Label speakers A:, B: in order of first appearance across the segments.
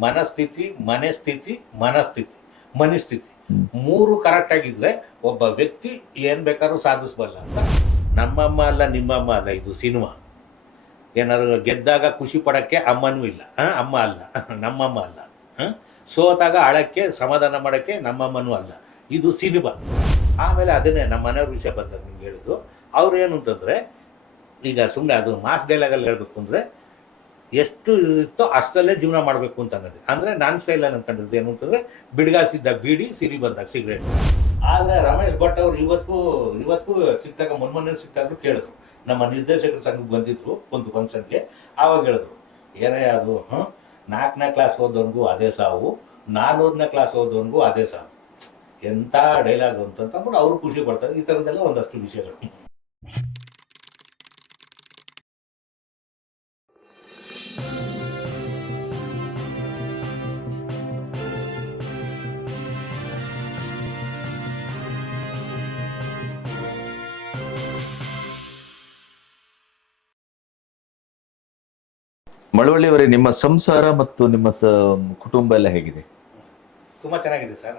A: ಮನಸ್ಥಿತಿ ಮನೆ ಸ್ಥಿತಿ ಮನಸ್ಥಿತಿ ಮನಸ್ಥಿತಿ. ಮೂರು ಕರೆಕ್ಟ್ ಆಗಿದ್ರೆ ಒಬ್ಬ ವ್ಯಕ್ತಿ ಏನು ಬೇಕಾದ್ರೂ ಸಾಧಿಸಬಲ್ಲ ಅಂತ. ನಮ್ಮಮ್ಮ ಅಲ್ಲ, ನಿಮ್ಮಮ್ಮ ಅಲ್ಲ ಇದು ಸಿನಿಮಾ. ಏನಾದ್ರು ಗೆದ್ದಾಗ ಖುಷಿ ಪಡೋಕ್ಕೆ ಅಮ್ಮನೂ ಇಲ್ಲ. ಅಮ್ಮ ಅಲ್ಲ, ನಮ್ಮಮ್ಮ ಅಲ್ಲ? ಸೋತಾಗ ಅಳಕ್ಕೆ ಸಮಾಧಾನ ಮಾಡಕ್ಕೆ ನಮ್ಮಮ್ಮನೂ ಅಲ್ಲ. ಇದು ಸಿನಿಮಾ. ಆಮೇಲೆ ಅದನ್ನೇ ನಮ್ಮ ಮನೆಯವ್ರ ವಿಷಯ ಬಂದಾಗ ನಿಮ್ಗೆ ಹೇಳಿದ್ದು. ಅವ್ರು ಏನು ಅಂತಂದ್ರೆ, ಈಗ ಸುಮ್ಮನೆ ಅದು ಮಾಸ್ ಡೈಲಾಗಲ್ಲಿ ಹೇಳ್ಬೇಕು ಅಂದ್ರೆ ಎಷ್ಟು ಇರುತ್ತೋ ಅಷ್ಟರಲ್ಲೇ ಜೀವನ ಮಾಡಬೇಕು ಅಂತ ಅನ್ನೋದು. ಅಂದರೆ ನಾನು ಫೇಲ್ ಅನ್ಕೊಂಡಿರೋದು ಏನು ಅಂತಂದರೆ ಬಿಡ್ಗಾಸಿದ್ದಾಗ ಬೀಡಿ, ಸಿರಿ ಬಂದಾಗ ಸಿಗರೇಟ್. ಆದರೆ ರಮೇಶ್ ಭಟ್ ಅವರು ಇವತ್ತಿಗೂ ಇವತ್ತಿಗೂ ಸಿಕ್ತಾಗ ಮೊನ್ಮೊನ್ನೆ ಸಿಕ್ತಾಗಲೂ ಕೇಳಿದ್ರು. ನಮ್ಮ ನಿರ್ದೇಶಕರ ಸಂಘಕ್ಕೆ ಬಂದಿದ್ರು ಒಂದು ಫಂಕ್ಷನ್ಗೆ. ಆವಾಗ ಹೇಳಿದ್ರು, ಏನೇ ಅದು ನಾಲ್ಕನೇ ಕ್ಲಾಸ್ ಓದೋನ್ಗೂ ಅದೇ ಸಾವು ನಾನ್ನೂರನೇ ಕ್ಲಾಸ್ ಓದೋನ್ಗೂ ಅದೇ ಸಾವು. ಎಂಥ ಡೈಲಾಗ್ ಅಂತಂದ್ಬಿಟ್ಟು ಅವರು ಖುಷಿ ಪಡ್ತಾರೆ. ಈ ಥರದ್ದೆಲ್ಲ ಒಂದಷ್ಟು ವಿಷಯಗಳು.
B: ಮಳವಳ್ಳಿಯವರೇ ನಿಮ್ಮ ಸಂಸಾರ ಮತ್ತು ನಿಮ್ಮ ಕುಟುಂಬ ಎಲ್ಲ ಹೇಗಿದೆ?
A: ತುಂಬಾ ಚೆನ್ನಾಗಿದೆ ಸರ್.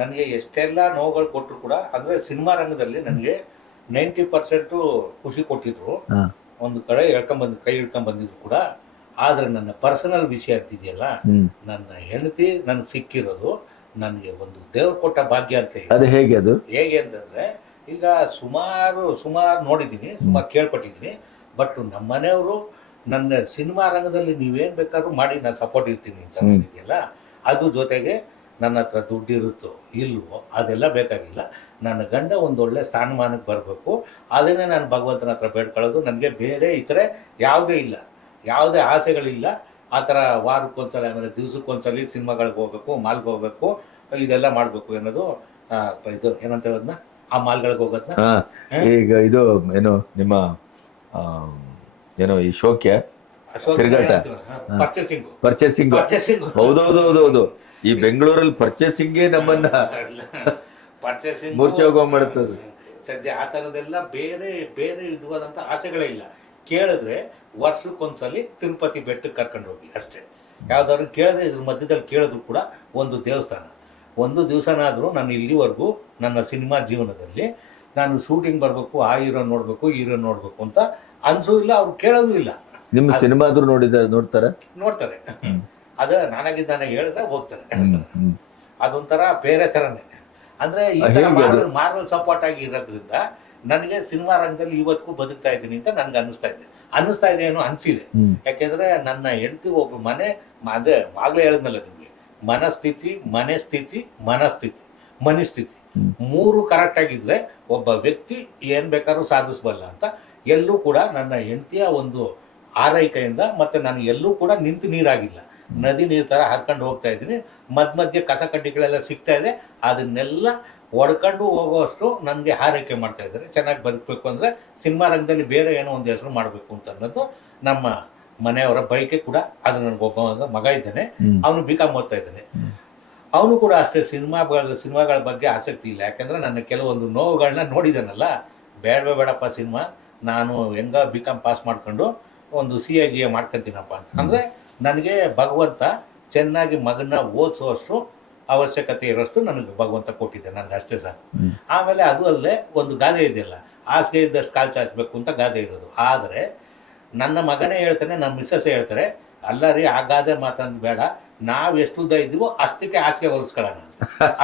A: ನನಗೆ ಎಷ್ಟೆಲ್ಲ ನೋವುಗಳು ಕೊಟ್ಟರು ಕೂಡ ಅಂದ್ರೆ ಸಿನಿಮಾ ರಂಗದಲ್ಲಿ ನನಗೆ ನೈಂಟಿ ಪರ್ಸೆಂಟ್ ಖುಷಿ ಕೊಟ್ಟಿದ್ರು. ಒಂದು ಕಡೆ ಹೇಳ್ಕೊಂಬಂದ್ ಕೈ ಹಿಡ್ಕೊಂಡ್ ಬಂದಿದ್ರು ಕೂಡ. ಆದ್ರೆ ನನ್ನ ಪರ್ಸನಲ್ ವಿಷಯ ಅಂತಿದೆಯಲ್ಲ ನನ್ನ ಹೆಂಡತಿ ನನಗೆ ಸಿಕ್ಕಿರೋದು ನನಗೆ ಒಂದು ದೇವ್ರ ಕೊಟ್ಟ ಭಾಗ್ಯ ಅಂತ
B: ಅದು ಹೇಗೆ ಅದು?
A: ಹೇಗೆ ಅಂತಂದ್ರೆ ಈಗ ಸುಮಾರು ಸುಮಾರು ನೋಡಿದ್ದೀನಿ ಸುಮಾರು ಕೇಳ್ಪಟ್ಟಿದ್ದೀನಿ ಬಟ್ ನಮ್ಮ ಮನೆಯವರು ನನ್ನ ಸಿನಿಮಾ ರಂಗದಲ್ಲಿ ನೀವೇನ್ ಬೇಕಾದ್ರೂ ಮಾಡಿ ನಾನು ಸಪೋರ್ಟ್ ಇರ್ತೀನಿ ಅಂತ ಅದು ಜೊತೆಗೆ ನನ್ನ ಹತ್ರ ದುಡ್ಡು ಇರುತ್ತೋ ಇಲ್ವೋ ಅದೆಲ್ಲ ಬೇಕಾಗಿಲ್ಲ. ನನ್ನ ಗಂಡ ಒಂದು ಒಳ್ಳೆ ಸ್ಥಾನಮಾನಕ್ಕೆ ಬರಬೇಕು. ಅದನ್ನೇ ನಾನು ಭಗವಂತನ ಹತ್ರ ಬೇಡ್ಕೊಳ್ಳೋದು. ನನಗೆ ಬೇರೆ ಇತರೆ ಯಾವುದೇ ಇಲ್ಲ. ಯಾವುದೇ ಆಸೆಗಳಿಲ್ಲ. ಆ ಥರ ವಾರಕ್ಕೊಂದ್ಸಲ ಆಮೇಲೆ ದಿವ್ಸಕ್ಕೊಂದ್ಸಲಿ ಸಿನಿಮಾಗಳಿಗೆ ಹೋಗ್ಬೇಕು ಮಾಲ್ಗೆ ಹೋಗ್ಬೇಕು ಇದೆಲ್ಲ ಮಾಡಬೇಕು ಅನ್ನೋದು ಇದು ಏನಂತ ಹೇಳೋದನ್ನ ಆ ಮಾಲ್ಗಳಿಗೆ
B: ಹೋಗೋದನ್ನ ಈಗ ಇದು ಏನು ನಿಮ್ಮ ಏನೋ ಈ ಶೋಕ್ಯ? ತಿರುಗಾಟ
A: ಪರ್ಚೇಸಿಂಗ್
B: ಹೌದೌದು ಹೌದೌದು ಈ ಬೆಂಗಳೂರಲ್ಲಿ ಪರ್ಚೇಸಿಂಗ್ ನಮ್ಮನ್ನ
A: ಪರ್ಚೇಸಿಂಗ್
B: ಮೂರ್ಛೆ ಹೋಗೋಗ್ಬಿಡುತ್ತದು.
A: ಸದ್ಯ ಆ ಥರದ್ದೆಲ್ಲ ಬೇರೆ ಬೇರೆ ವಿಧವಾದಂಥ ಆಸೆಗಳೇ ಇಲ್ಲ. ಕೇಳಿದ್ರೆ ವರ್ಷಕ್ಕೊಂದ್ಸಲಿ ತಿರುಪತಿ ಬೆಟ್ಟಕ್ಕೆ ಕರ್ಕೊಂಡು ಹೋಗಿ ಅಷ್ಟೇ. ಯಾವ್ದಾದ್ರು ಕೇಳದೆ ಇದ್ರ ಮಧ್ಯದಲ್ಲಿ ಕೇಳಿದ್ರು ಕೂಡ ಒಂದು ದೇವಸ್ಥಾನ. ಒಂದು ದಿವಸನಾದರೂ ನಾನು ಇಲ್ಲಿವರೆಗೂ ನನ್ನ ಸಿನಿಮಾ ಜೀವನದಲ್ಲಿ ನಾನು ಶೂಟಿಂಗ್ ಬರಬೇಕು ಆ ಹೀರೋ ನೋಡಬೇಕು ಹೀರೋ ನೋಡಬೇಕು ಅಂತ ಅನ್ಸೂ ಇಲ್ಲ ಅವ್ರು ಕೇಳೋದು ಇಲ್ಲ.
B: ನಿಮ್ಮ ಸಿನಿಮಾ ಆದ್ರೂ ನೋಡಿದ ನೋಡ್ತಾರೆ?
A: ನೋಡ್ತಾರೆ. ಅದ ನಾನಾಗಿದ್ದಾನೆ ಹೇಳಿದ್ರೆ ಹೋಗ್ತಾರೆ. ಅದೊಂಥರ ಬೇರೆ ಥರನೇ. ಅಂದ್ರೆ ಈ? ಮಾರ್ವಲ್ ಸಪೋರ್ಟ್ ಆಗಿ ಇರೋದ್ರಿಂದ ನನಗೆ ಸಿನಿಮಾ ರಂಗದಲ್ಲಿ ಇವತ್ತಿಗೂ ಬದುಕ್ತಾ ಇದ್ದೀನಿ ಅಂತ ನನ್ಗೆ ಅನ್ನಿಸ್ತಾ ಇದೆ. ಅನ್ನಿಸ್ತಾ ಇದೆ ಏನೋ ಅನ್ಸಿದೆ. ಯಾಕೆಂದ್ರೆ ನನ್ನ ಹೆಂಡತಿ ಒಬ್ಬ ಮನೆ ಅದೇ ಆಗ್ಲೇ ಹೇಳಿದ್ನಲ್ಲ ನಿಮಗೆ ಮನಸ್ಥಿತಿ ಮನೆ ಸ್ಥಿತಿ ಮನಸ್ಥಿತಿ ಮನಸ್ಥಿತಿ ಮೂರು ಕರೆಕ್ಟ್ ಆಗಿದ್ರೆ ಒಬ್ಬ ವ್ಯಕ್ತಿ ಏನ್ ಬೇಕಾದ್ರೂ ಸಾಧಿಸಬಲ್ಲ ಅಂತ ಎಲ್ಲೂ ಕೂಡ ನನ್ನ ಹೆಂಡತಿಯ ಒಂದು ಆರೈಕೆಯಿಂದ ಮತ್ತೆ ನಾನು ಎಲ್ಲೂ ಕೂಡ ನಿಂತು ನೀರಾಗಿಲ್ಲ. ನದಿ ನೀರು ತರ ಹರ್ಕೊಂಡು ಹೋಗ್ತಾ ಇದ್ದೀನಿ. ಮಧ್ಯ ಮಧ್ಯೆ ಕಸ ಕಡ್ಡಿಗಳೆಲ್ಲ ಸಿಗ್ತಾ ಇದೆ. ಅದನ್ನೆಲ್ಲ ಒಡ್ಕೊಂಡು ಹೋಗುವಷ್ಟು ನನಗೆ ಹಾರೈಕೆ ಮಾಡ್ತಾ ಇದ್ದಾರೆ. ಚೆನ್ನಾಗಿ ಬದುಕಬೇಕು ಅಂದ್ರೆ ಸಿನಿಮಾ ರಂಗದಲ್ಲಿ ಬೇರೆ ಏನೋ ಒಂದು ಹೆಸರು ಮಾಡಬೇಕು ಅಂತ ಅನ್ನೋದು ನಮ್ಮ ಮನೆಯವರ ಬೈಕೆ ಕೂಡ. ಅದು ನನಗೊಬ್ಬ ಒಬ್ಬ ಮಗ ಇದ್ದಾನೆ. ಅವನು ಬಿ ಕಾಮ್ ಓದ್ತಾ ಇದ್ದಾನೆ. ಅವನು ಕೂಡ ಅಷ್ಟೇ ಸಿನಿಮಾಗಳ ಸಿನಿಮಾಗಳ ಬಗ್ಗೆ ಆಸಕ್ತಿ ಇಲ್ಲ. ಯಾಕಂದ್ರೆ ನನ್ನ ಕೆಲವೊಂದು ನೋವುಗಳನ್ನ ನೋಡಿದಾನಲ್ಲ. ಬೇಡವೇ ಬೇಡಪ್ಪ ಸಿನಿಮಾ. ನಾನು ಹೆಂಗ ಬಿ ಕಾಮ್ ಪಾಸ್ ಮಾಡ್ಕೊಂಡು ಒಂದು ಸಿ ಎ ಗಿ ಎ ಮಾಡ್ಕೊಂತೀನಪ್ಪ ಅಂತ. ಅಂದ್ರೆ ನನಗೆ ಭಗವಂತ ಚೆನ್ನಾಗಿ ಮಗನ ಓದಿಸುವಷ್ಟು ಅವಶ್ಯಕತೆ ಇರೋಷ್ಟು ನನಗೆ ಭಗವಂತ ಕೊಟ್ಟಿದ್ದೆ ನನಗೆ ಅಷ್ಟೇ
B: ಸರ್
A: ಆಮೇಲೆ ಅದು ಅಲ್ಲೇ ಒಂದು ಗಾದೆ ಇದೆಯಲ್ಲ ಹಾಸಿಗೆ ಇದ್ದಷ್ಟು ಕಾಲು ಚಾಚಬೇಕು ಅಂತ ಗಾದೆ ಇರೋದು. ಆದರೆ ನನ್ನ ಮಗನೇ ಹೇಳ್ತಾನೆ ನನ್ನ ಮಿಸ್ಸಸ್ ಹೇಳ್ತಾರೆ ಅಲ್ಲ ರೀ ಆ ಗಾದೆ ಮಾತಂದು ಬೇಡ ನಾವು ಎಷ್ಟು ಉದ್ದ ಇದ್ದೀವೋ ಅಷ್ಟಕ್ಕೆ ಹಾಸಿಗೆ ಹೊಲಿಸ್ಕೊಳ್ಳೋಣ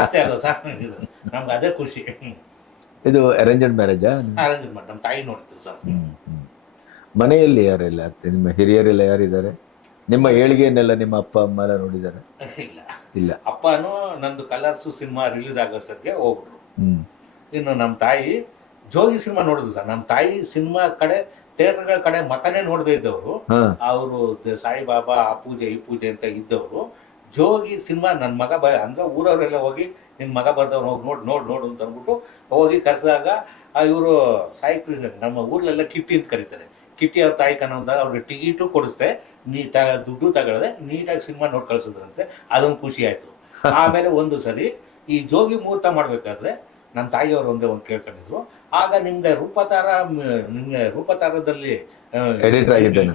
A: ಅಷ್ಟೇ ಅಲ್ಲ ಸರ್ ನಮ್ಗೆ ಅದೇ ಖುಷಿ.
B: ಇದು ಅರೇಂಜ್ಡ್ ಮ್ಯಾರೇಜಾ
A: ಅರೇಂಜ್ ಮಾಡಿ ನಮ್ಮ ತಾಯಿ ನೋಡ್ತೀವಿ ಸರ್.
B: ಮನೆಯಲ್ಲಿ ಯಾರೆಲ್ಲ? ಅತ್ತೆ ನಿಮ್ಮ ಹಿರಿಯರೆಲ್ಲ ಯಾರಿದ್ದಾರೆ? ನಿಮ್ಮ ಏಳಿಗೆಯನ್ನೆಲ್ಲ ನಿಮ್ಮ ಅಪ್ಪ ಅಮ್ಮ ಎಲ್ಲ ನೋಡಿದ್ದಾರೆ?
A: ಇಲ್ಲ.
B: ಇಲ್ಲ.
A: ಅಪ್ಪನೂ ನಂದು ಕಲರ್ಸು ಸಿನಿಮಾ ರಿಲೀಸ್ ಆಗೋಷ್ಟೊತ್ತಿಗೆ ಹೋಗ್ಬಿಟ್ರು.
B: ಹ್ಮ್.
A: ಇನ್ನು ನಮ್ಮ ತಾಯಿ ಜೋಗಿ ಸಿನಿಮಾ ನೋಡಿದ್ರು ಸರ್. ನಮ್ಮ ತಾಯಿ ಸಿನಿಮಾ ಕಡೆ ಥಿಯೇಟರ್ಗಳ ಕಡೆ ಮಕನೇ ನೋಡದೇ ಇದ್ದವರು.
B: ಹಾ.
A: ಅವರು ಸಾಯಿಬಾಬಾ ಆ ಪೂಜೆ ಈ ಪೂಜೆ ಅಂತ ಇದ್ದವರು. ಜೋಗಿ ಸಿನಿಮಾ ನನ್ನ ಮಗ ಬ ಅಂದ್ರೆ ಊರವರೆಲ್ಲ ಹೋಗಿ ನಿನ್ನ ಮಗ ಬರ್ದವ್ರು ಹೋಗಿ ನೋಡಿ ನೋಡಿ ನೋಡು ಅಂತ ಅಂದ್ಬಿಟ್ಟು ಹೋಗಿ ಕರೆಸಿದಾಗ ಇವರು ಸಾಯಿ ಕೃಷ್ಣ ನಮ್ಮ ಊರಲ್ಲೆಲ್ಲ ಕಿಟ್ಟಿ ಅಂತ ಕರೀತಾರೆ. ಕಿಟ್ಟಿ ಅವ್ರ ತಾಯಿ ಕನ್ನಡ ಅವ್ರಿಗೆ ಟಿಕೆಟು ಕೊಡಿಸ್ದೆ ನೀಟ ದುಡ್ಡು ತಗೊಳ್ಳದೆ ನೀಟಾಗಿ ಸಿನಿಮಾ ನೋಡಿ ಕಳ್ಸಿದ್ರಂತೆ ಅದೊಂದು ಖುಷಿ ಆಯ್ತು. ಆಮೇಲೆ ಒಂದು ಸರಿ ಈ ಜೋಗಿ ಮುಹೂರ್ತ ಮಾಡ್ಬೇಕಾದ್ರೆ ನನ್ನ ತಾಯಿಯವರು ಒಂದೇ ಒಂದು ಕೇಳ್ಕೊಂಡಿದ್ರು ಆಗ ನಿಮ್ಗೆ ರೂಪತಾರ ನಿಮ್ಗೆ ರೂಪತಾರದಲ್ಲಿ
B: ಎಡಿಟರ್.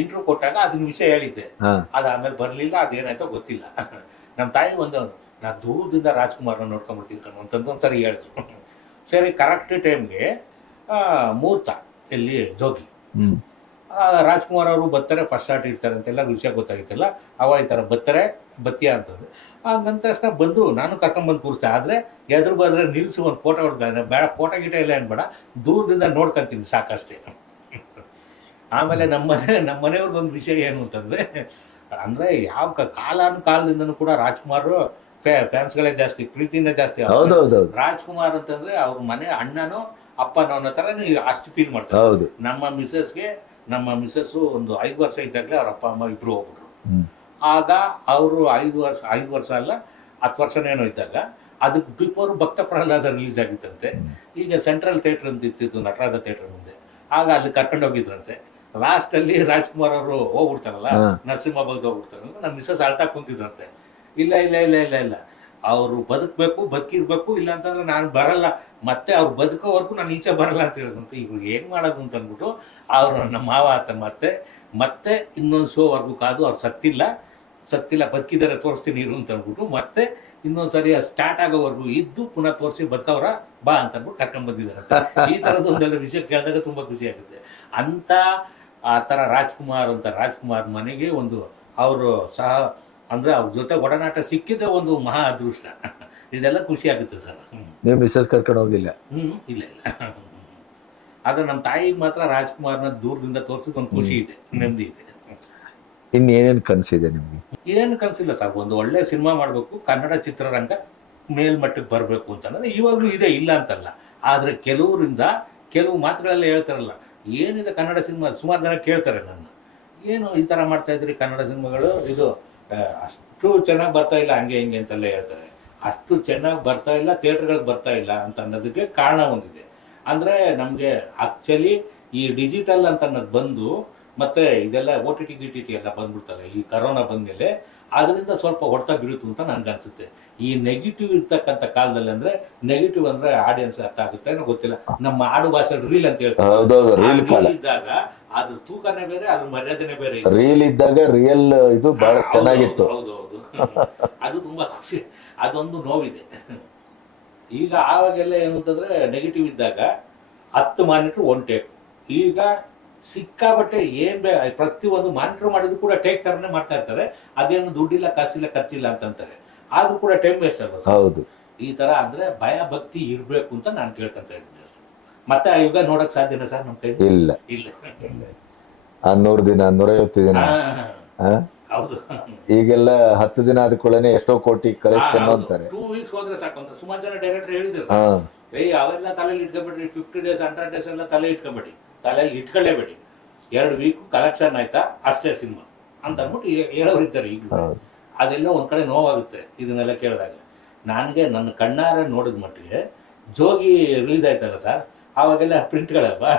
A: ಇಂಟ್ರ್ಯೂ ಕೊಟ್ಟಾಗ ಅದನ್ನ ವಿಷಯ ಹೇಳಿದ್ದೆ. ಅದ ಆಮೇಲೆ ಬರಲಿಲ್ಲ ಅದೇನಾಯ್ತೋ ಗೊತ್ತಿಲ್ಲ. ನಮ್ಮ ತಾಯಿ ಒಂದು ನಾ ದೂರದಿಂದ ರಾಜ್ಕುಮಾರ್ನ ನೋಡ್ಕೊಂಡ್ಬಿಡ್ತೀನಿ ಕಣ್ಣು ಅಂತಂದು ಒಂದು ಸರಿ ಹೇಳಿದ್ರು ಸರಿ ಕರೆಕ್ಟ್ ಟೈಮ್ಗೆ ಮುಹೂರ್ತ ಇಲ್ಲಿ ಜೋಗಿ. ರಾಜ್ಕುಮಾರ್ ಅವರು ಬರ್ತಾರೆ ಫಸ್ಟ್ ಸ್ಟಾರ್ಟ್ ಇರ್ತಾರೆ ಅಂತೆಲ್ಲ ವಿಷಯ ಗೊತ್ತಾಗಿತ್ತಲ್ಲ ಅವ ಈ ಥರ ಬರ್ತಾರೆ ಬತ್ತೀಯ ಅಂತಂದು. ಹಂಗಂದ ತಕ್ಷಣ ಬಂದರು ನಾನು ಕರ್ಕೊಂಡ್ಬಂದು ಕೂರಿಸ್ತೆ ಆದರೆ ಎದುರು ಬಂದರೆ ನಿಲ್ಲಿಸಿ ಒಂದು ಫೋಟೋ ಹೊಡ್ತಾರೆ ಬೇಡ ಫೋಟೋ ಗಿಟ ಇಲ್ಲ ಏನ್ಬೇಡ ದೂರದಿಂದ ನೋಡ್ಕೊಂತೀನಿ ಸಾಕಷ್ಟೇ. ಆಮೇಲೆ ನಮ್ಮ ನಮ್ಮ ಮನೆಯವ್ರದ್ದು ಒಂದು ವಿಷಯ ಏನು ಅಂತಂದರೆ ಅಂದರೆ ಯಾವ ಕಾಲಾನು ಕಾಲದಿಂದನೂ ಕೂಡ ರಾಜ್ಕುಮಾರ್ ಫ್ಯಾನ್ಸ್ಗಳೇ ಜಾಸ್ತಿ ಪ್ರೀತಿನೇ ಜಾಸ್ತಿ ರಾಜ್ಕುಮಾರ್ ಅಂತಂದ್ರೆ ಅವ್ರ ಮನೆ ಅಣ್ಣನೋ ಅಪ್ಪನೋ ಅನ್ನೋ ಥರ ಅಷ್ಟು ಫೀಲ್ ಮಾಡ್ತಾರೆ.
B: ಹೌದು.
A: ನಮ್ಮ ಮಿಸಸ್ಗೆ ನಮ್ಮ ಮಿಸಸ್ಸು ಒಂದು ಐದು ವರ್ಷ ಇದ್ದಾಗಲೇ ಅವ್ರ ಅಪ್ಪ ಅಮ್ಮ ಇಬ್ರು ಹೋಗ್ಬಿಟ್ರು. ಆಗ ಅವರು ಐದು ವರ್ಷ ಐದು ವರ್ಷ ಅಲ್ಲ ಹತ್ತು ವರ್ಷನೇನೋ ಇದ್ದಾಗ ಅದಕ್ಕೆ ಬಿಫೋರ್ ಭಕ್ತ ಪ್ರಹ್ಲಾದ ರಿಲೀಸ್ ಆಗಿತ್ತಂತೆ ಈಗ ಸೆಂಟ್ರಲ್ ಥಿಯೇಟರ್ ಅಂತ ಇರ್ತಿತ್ತು ನಟರಾಜ ಥಿಯೇಟರ್ ಮುಂದೆ. ಆಗ ಅಲ್ಲಿ ಕರ್ಕೊಂಡು ಹೋಗಿದ್ರಂತೆ. ಲಾಸ್ಟಲ್ಲಿ ರಾಜ್ಕುಮಾರ್ ಅವರು ಹೋಗ್ಬಿಡ್ತಾರಲ್ಲ. ನರಸಿಂಹ ಭಕ್ತ ಹೋಗ್ಬಿಡ್ತಾರಲ್ಲ ನಮ್ಮ ಮಿಸಸ್ ಅಳ್ತಾ ಕುಂತಿದ್ರಂತೆ. ಇಲ್ಲ ಇಲ್ಲ ಇಲ್ಲ ಇಲ್ಲ ಇಲ್ಲ. ಅವರು ಬದುಕಬೇಕು ಬದುಕಿರ್ಬೇಕು ಇಲ್ಲ ಅಂತಂದ್ರೆ ನಾನು ಬರಲ್ಲ. ಮತ್ತೆ ಅವ್ರು ಬದುಕೋವರೆಗೂ ನಾನು ಈಚೆ ಬರಲ್ಲ ಅಂತ ಹೇಳಿದಂತೆ ಈಗ ಏನು ಮಾಡೋದು ಅಂತ ಅಂದ್ಬಿಟ್ಟು ಅವರು ನಮ್ಮ ಮಾವ ಆತ ಮತ್ತೆ ಮತ್ತೆ ಇನ್ನೊಂದು ಶೋವರೆಗೂ ಕಾದು ಅವ್ರು ಸತ್ತಿಲ್ಲ. ಸತ್ತಿಲ್ಲ ಬದುಕಿದ್ದಾರೆ ತೋರಿಸ್ತೀನಿ ಇರು ಅಂತ ಅಂದ್ಬಿಟ್ಟು ಮತ್ತೆ ಇನ್ನೊಂದ್ಸರಿ ಸ್ಟಾರ್ಟ್ ಆಗೋವರೆಗೂ ಇದ್ದು ಪುನಃ ತೋರಿಸಿ ಬದುಕವ್ರ ಬಾ ಅಂತ ಅಂದ್ಬಿಟ್ಟು ಕರ್ಕೊಂಡು ಬಂದಿದ್ದಾರೆ ಈ ಥರದ ಒಂದೆಲ್ಲ ವಿಷಯ ಕೇಳಿದಾಗ ತುಂಬಾ ಖುಷಿ ಆಗುತ್ತೆ. ಅಂತ ಆ ಥರ ರಾಜ್ಕುಮಾರ್ ಅಂತ ರಾಜ್ಕುಮಾರ್ ಮನೆಗೆ ಒಂದು ಅವರು ಸಹ ಅಂದ್ರೆ ಅವ್ರ ಜೊತೆ ಒಡನಾಟ ಸಿಕ್ಕಿದ್ದೆ ಒಂದು ಮಹಾ ಅದೃಷ್ಟ. ಇದೆಲ್ಲ ಖುಷಿ ಆಗುತ್ತೆ ಸರ್.
B: ನೀವು ಮಿಸ್ಸಸ್ ಕರ್ಕೊಂಡು ಹೋಗಿಲ್ಲ?
A: ಹ್ಮ್ ಇಲ್ಲ ಇಲ್ಲ. ಆದ್ರೆ ನಮ್ಮ ತಾಯಿಗೆ ಮಾತ್ರ ರಾಜ್ಕುಮಾರ್ನ ದೂರದಿಂದ ತೋರಿಸಿದ ಒಂದು ಖುಷಿ ಇದೆ ನೆಮ್ಮದಿ ಇದೆ.
B: ಇನ್ ಕನಸಿದೆ ನಿಮಗೆ?
A: ಏನು ಕನಸಿಲ್ಲ ಸರ್, ಒಂದು ಒಳ್ಳೆ ಸಿನಿಮಾ ಮಾಡಬೇಕು, ಕನ್ನಡ ಚಿತ್ರರಂಗ ಮೇಲ್ಮಟ್ಟಕ್ಕೆ ಬರಬೇಕು ಅಂತ ಅನ್ನೋದು ಇವಾಗಲೂ ಇದೆ, ಇಲ್ಲ ಅಂತಲ್ಲ. ಆದರೆ ಕೆಲವರಿಂದ ಕೆಲವು ಮಾತುಗಳೆಲ್ಲ ಹೇಳ್ತಾರಲ್ಲ, ಏನಿದೆ ಕನ್ನಡ ಸಿನಿಮಾ, ಸುಮಾರು ಜನ ಕೇಳ್ತಾರೆ ನನ್ನ. ಏನು ಈ ಥರ ಮಾಡ್ತಾ ಇದ್ರಿ ಕನ್ನಡ ಸಿನಿಮಾಗಳು? ಇದು ಅಷ್ಟು ಚೆನ್ನಾಗಿ ಬರ್ತಾ ಇಲ್ಲ, ಹಂಗೆ ಹಿಂಗೆ ಅಂತೆಲ್ಲ ಹೇಳ್ತಾರೆ. ಅಷ್ಟು ಚೆನ್ನಾಗಿ ಬರ್ತಾ ಇಲ್ಲ, ಥಿಯೇಟರ್ಗಳಿಗೆ ಬರ್ತಾ ಇಲ್ಲ ಅಂತ ಅನ್ನೋದಕ್ಕೆ ಕಾರಣ ಒಂದಿದೆ. ಅಂದರೆ ನಮಗೆ ಆಕ್ಚುಲಿ ಈ ಡಿಜಿಟಲ್ ಅಂತ ಅನ್ನೋದು ಬಂದು ಮತ್ತೆ ಇದೆಲ್ಲ ಓ ಟಿ ಟಿ ಗಿ ಟಿ ಟಿ ಎಲ್ಲ ಬಂದ್ಬಿಡ್ತಲ್ಲ ಈ ಕರೋನಾ ಬಂದಮೇಲೆ ಅದರಿಂದ ಸ್ವಲ್ಪ ಹೊಡೆತ ಬೀಳುತ್ತು ಅಂತ ನನ್ಗೆ ಅನ್ಸುತ್ತೆ. ಈ ನೆಗೆಟಿವ್ ಇರ್ತಕ್ಕಂಥ ಕಾಲದಲ್ಲಿ ಅಂದ್ರೆ ನೆಗೆಟಿವ್ ಅಂದ್ರೆ ಆಡಿಯನ್ಸ್ ಅರ್ಥ ಆಗುತ್ತೆ ಏನೋ ಗೊತ್ತಿಲ್ಲ. ನಮ್ಮ ಆಡು ಭಾಷೆ ರೀಲ್ ಅಂತ ಹೇಳ್ತಾರೆ. ಇದ್ದಾಗ ಅದ್ರ ತೂಕನೇ ಬೇರೆ ಅದ್ರ ಮರ್ಯಾದೆನೇ ಬೇರೆ
B: ರೀಲ್ ಇದ್ದಾಗ ರಿಯಲ್ ಇದು ಬಹಳ ಚೆನ್ನಾಗಿತ್ತು.
A: ಹೌದು ಹೌದು ಅದು ತುಂಬಾ ಖುಷಿ. ಅದೊಂದು ನೋವಿದೆ. ಈಗ ಆವಾಗೆಲ್ಲ ಏನು ಅಂತಂದ್ರೆ ನೆಗೆಟಿವ್ ಇದ್ದಾಗ ಹತ್ತು ಮಾನಿಟ್ರ್ ಒನ್ ಟೇಪ್ ಈಗ ಸಿಕ್ಕಾಬಟ್ಟೆ ಏನ್ ಬೇ ಪ್ರತಿಯೊಂದು ಮಾನಿಟರ್ ಮಾಡಿದ್ರು ಕೂಡ ಟೇಕ್ ತರನೇ ಮಾಡ್ತಾ ಇರ್ತಾರೆ. ಅದೇನು ದುಡ್ಡಿಲ್ಲ ಕಾಸಿಲ್ಲ ಖರ್ಚಿಲ್ಲ ಅಂತಂತಾರೆ ಆದ್ರೂ ಕೂಡ ಟೈಮ್ ವೇಸ್ಟ್ ಆಗುತ್ತೆ?
B: ಹೌದು.
A: ಈ ತರ ಅಂದ್ರೆ ಭಯ ಭಕ್ತಿ ಇರ್ಬೇಕು ಅಂತ ನಾನು ಕೇಳ್ಕೊಂತ ಇದ್ದೀನಿ ಮತ್ತೆ ಆ ಯುಗ ನೋಡಕ್ ಸಾಧ್ಯನಾ ಸರ್ ನಮ್ಮ ಕೈ
B: ಇಲ್ಲ.
A: ಇಲ್ಲ.
B: ಆ ನೂರು ದಿನ ನೂರೈವತ್ತು ದಿನ?
A: ಹೌದು.
B: ಈಗೆಲ್ಲ ಹತ್ತು ದಿನ ಕೂಡಲೇ ಎಷ್ಟೋ ಕೋಟಿ ಕಲೆಕ್ಷನ್ ಅಂತಾರೆ.
A: ಟೂ ವೀಕ್ಸ್ ಹೋದ್ರೆ ಸಾಕು ಅಂತ. ಸುಮಾರು ಜನ ಡೈರೆಕ್ಟರ್ ಹೇಳಿದ್ರು ಏಯ್ ಅವೆಲ್ಲ ತಲೆಯಲ್ಲಿ ಇಟ್ಕೊಂಬೇಡ್ರಿ ಫಿಫ್ಟಿ ಡೇಸ್ ಹಂಡ್ರೆಡ್ ಡೇಸ್ ಎಲ್ಲ ತಲೆ ಇಟ್ಕೊಂಬೇಡಿ ತಲೆಯಲ್ಲಿ ಇಟ್ಕೊಳ್ಳೇಬೇಡಿ. ಎರಡು ವೀಕ್ ಕಲೆಕ್ಷನ್ ಆಯ್ತಾ? ಅಷ್ಟೇ ಸಿನಿಮಾ ಅಂತ ಅಂದ್ಬಿಟ್ಟು ಹೇಳೋರಿದ್ದಾರೆ ಹೇಳೋರು ಇದ್ದಾರೆ ಈಗ ಅದೆಲ್ಲ ಒಂದ್ ಕಡೆ ನೋವಾಗುತ್ತೆ ಇದನ್ನೆಲ್ಲ ಕೇಳಿದಾಗ. ನನಗೆ ನನ್ನ ಕಣ್ಣಾರೆ ನೋಡಿದ ಮಟ್ಟಿಗೆ ಜೋಗಿ ರಿಲೀಸ್ ಆಯ್ತಲ್ಲ ಸರ್ ಆವಾಗೆಲ್ಲ ಪ್ರಿಂಟ್ಗಳಲ್ವಾ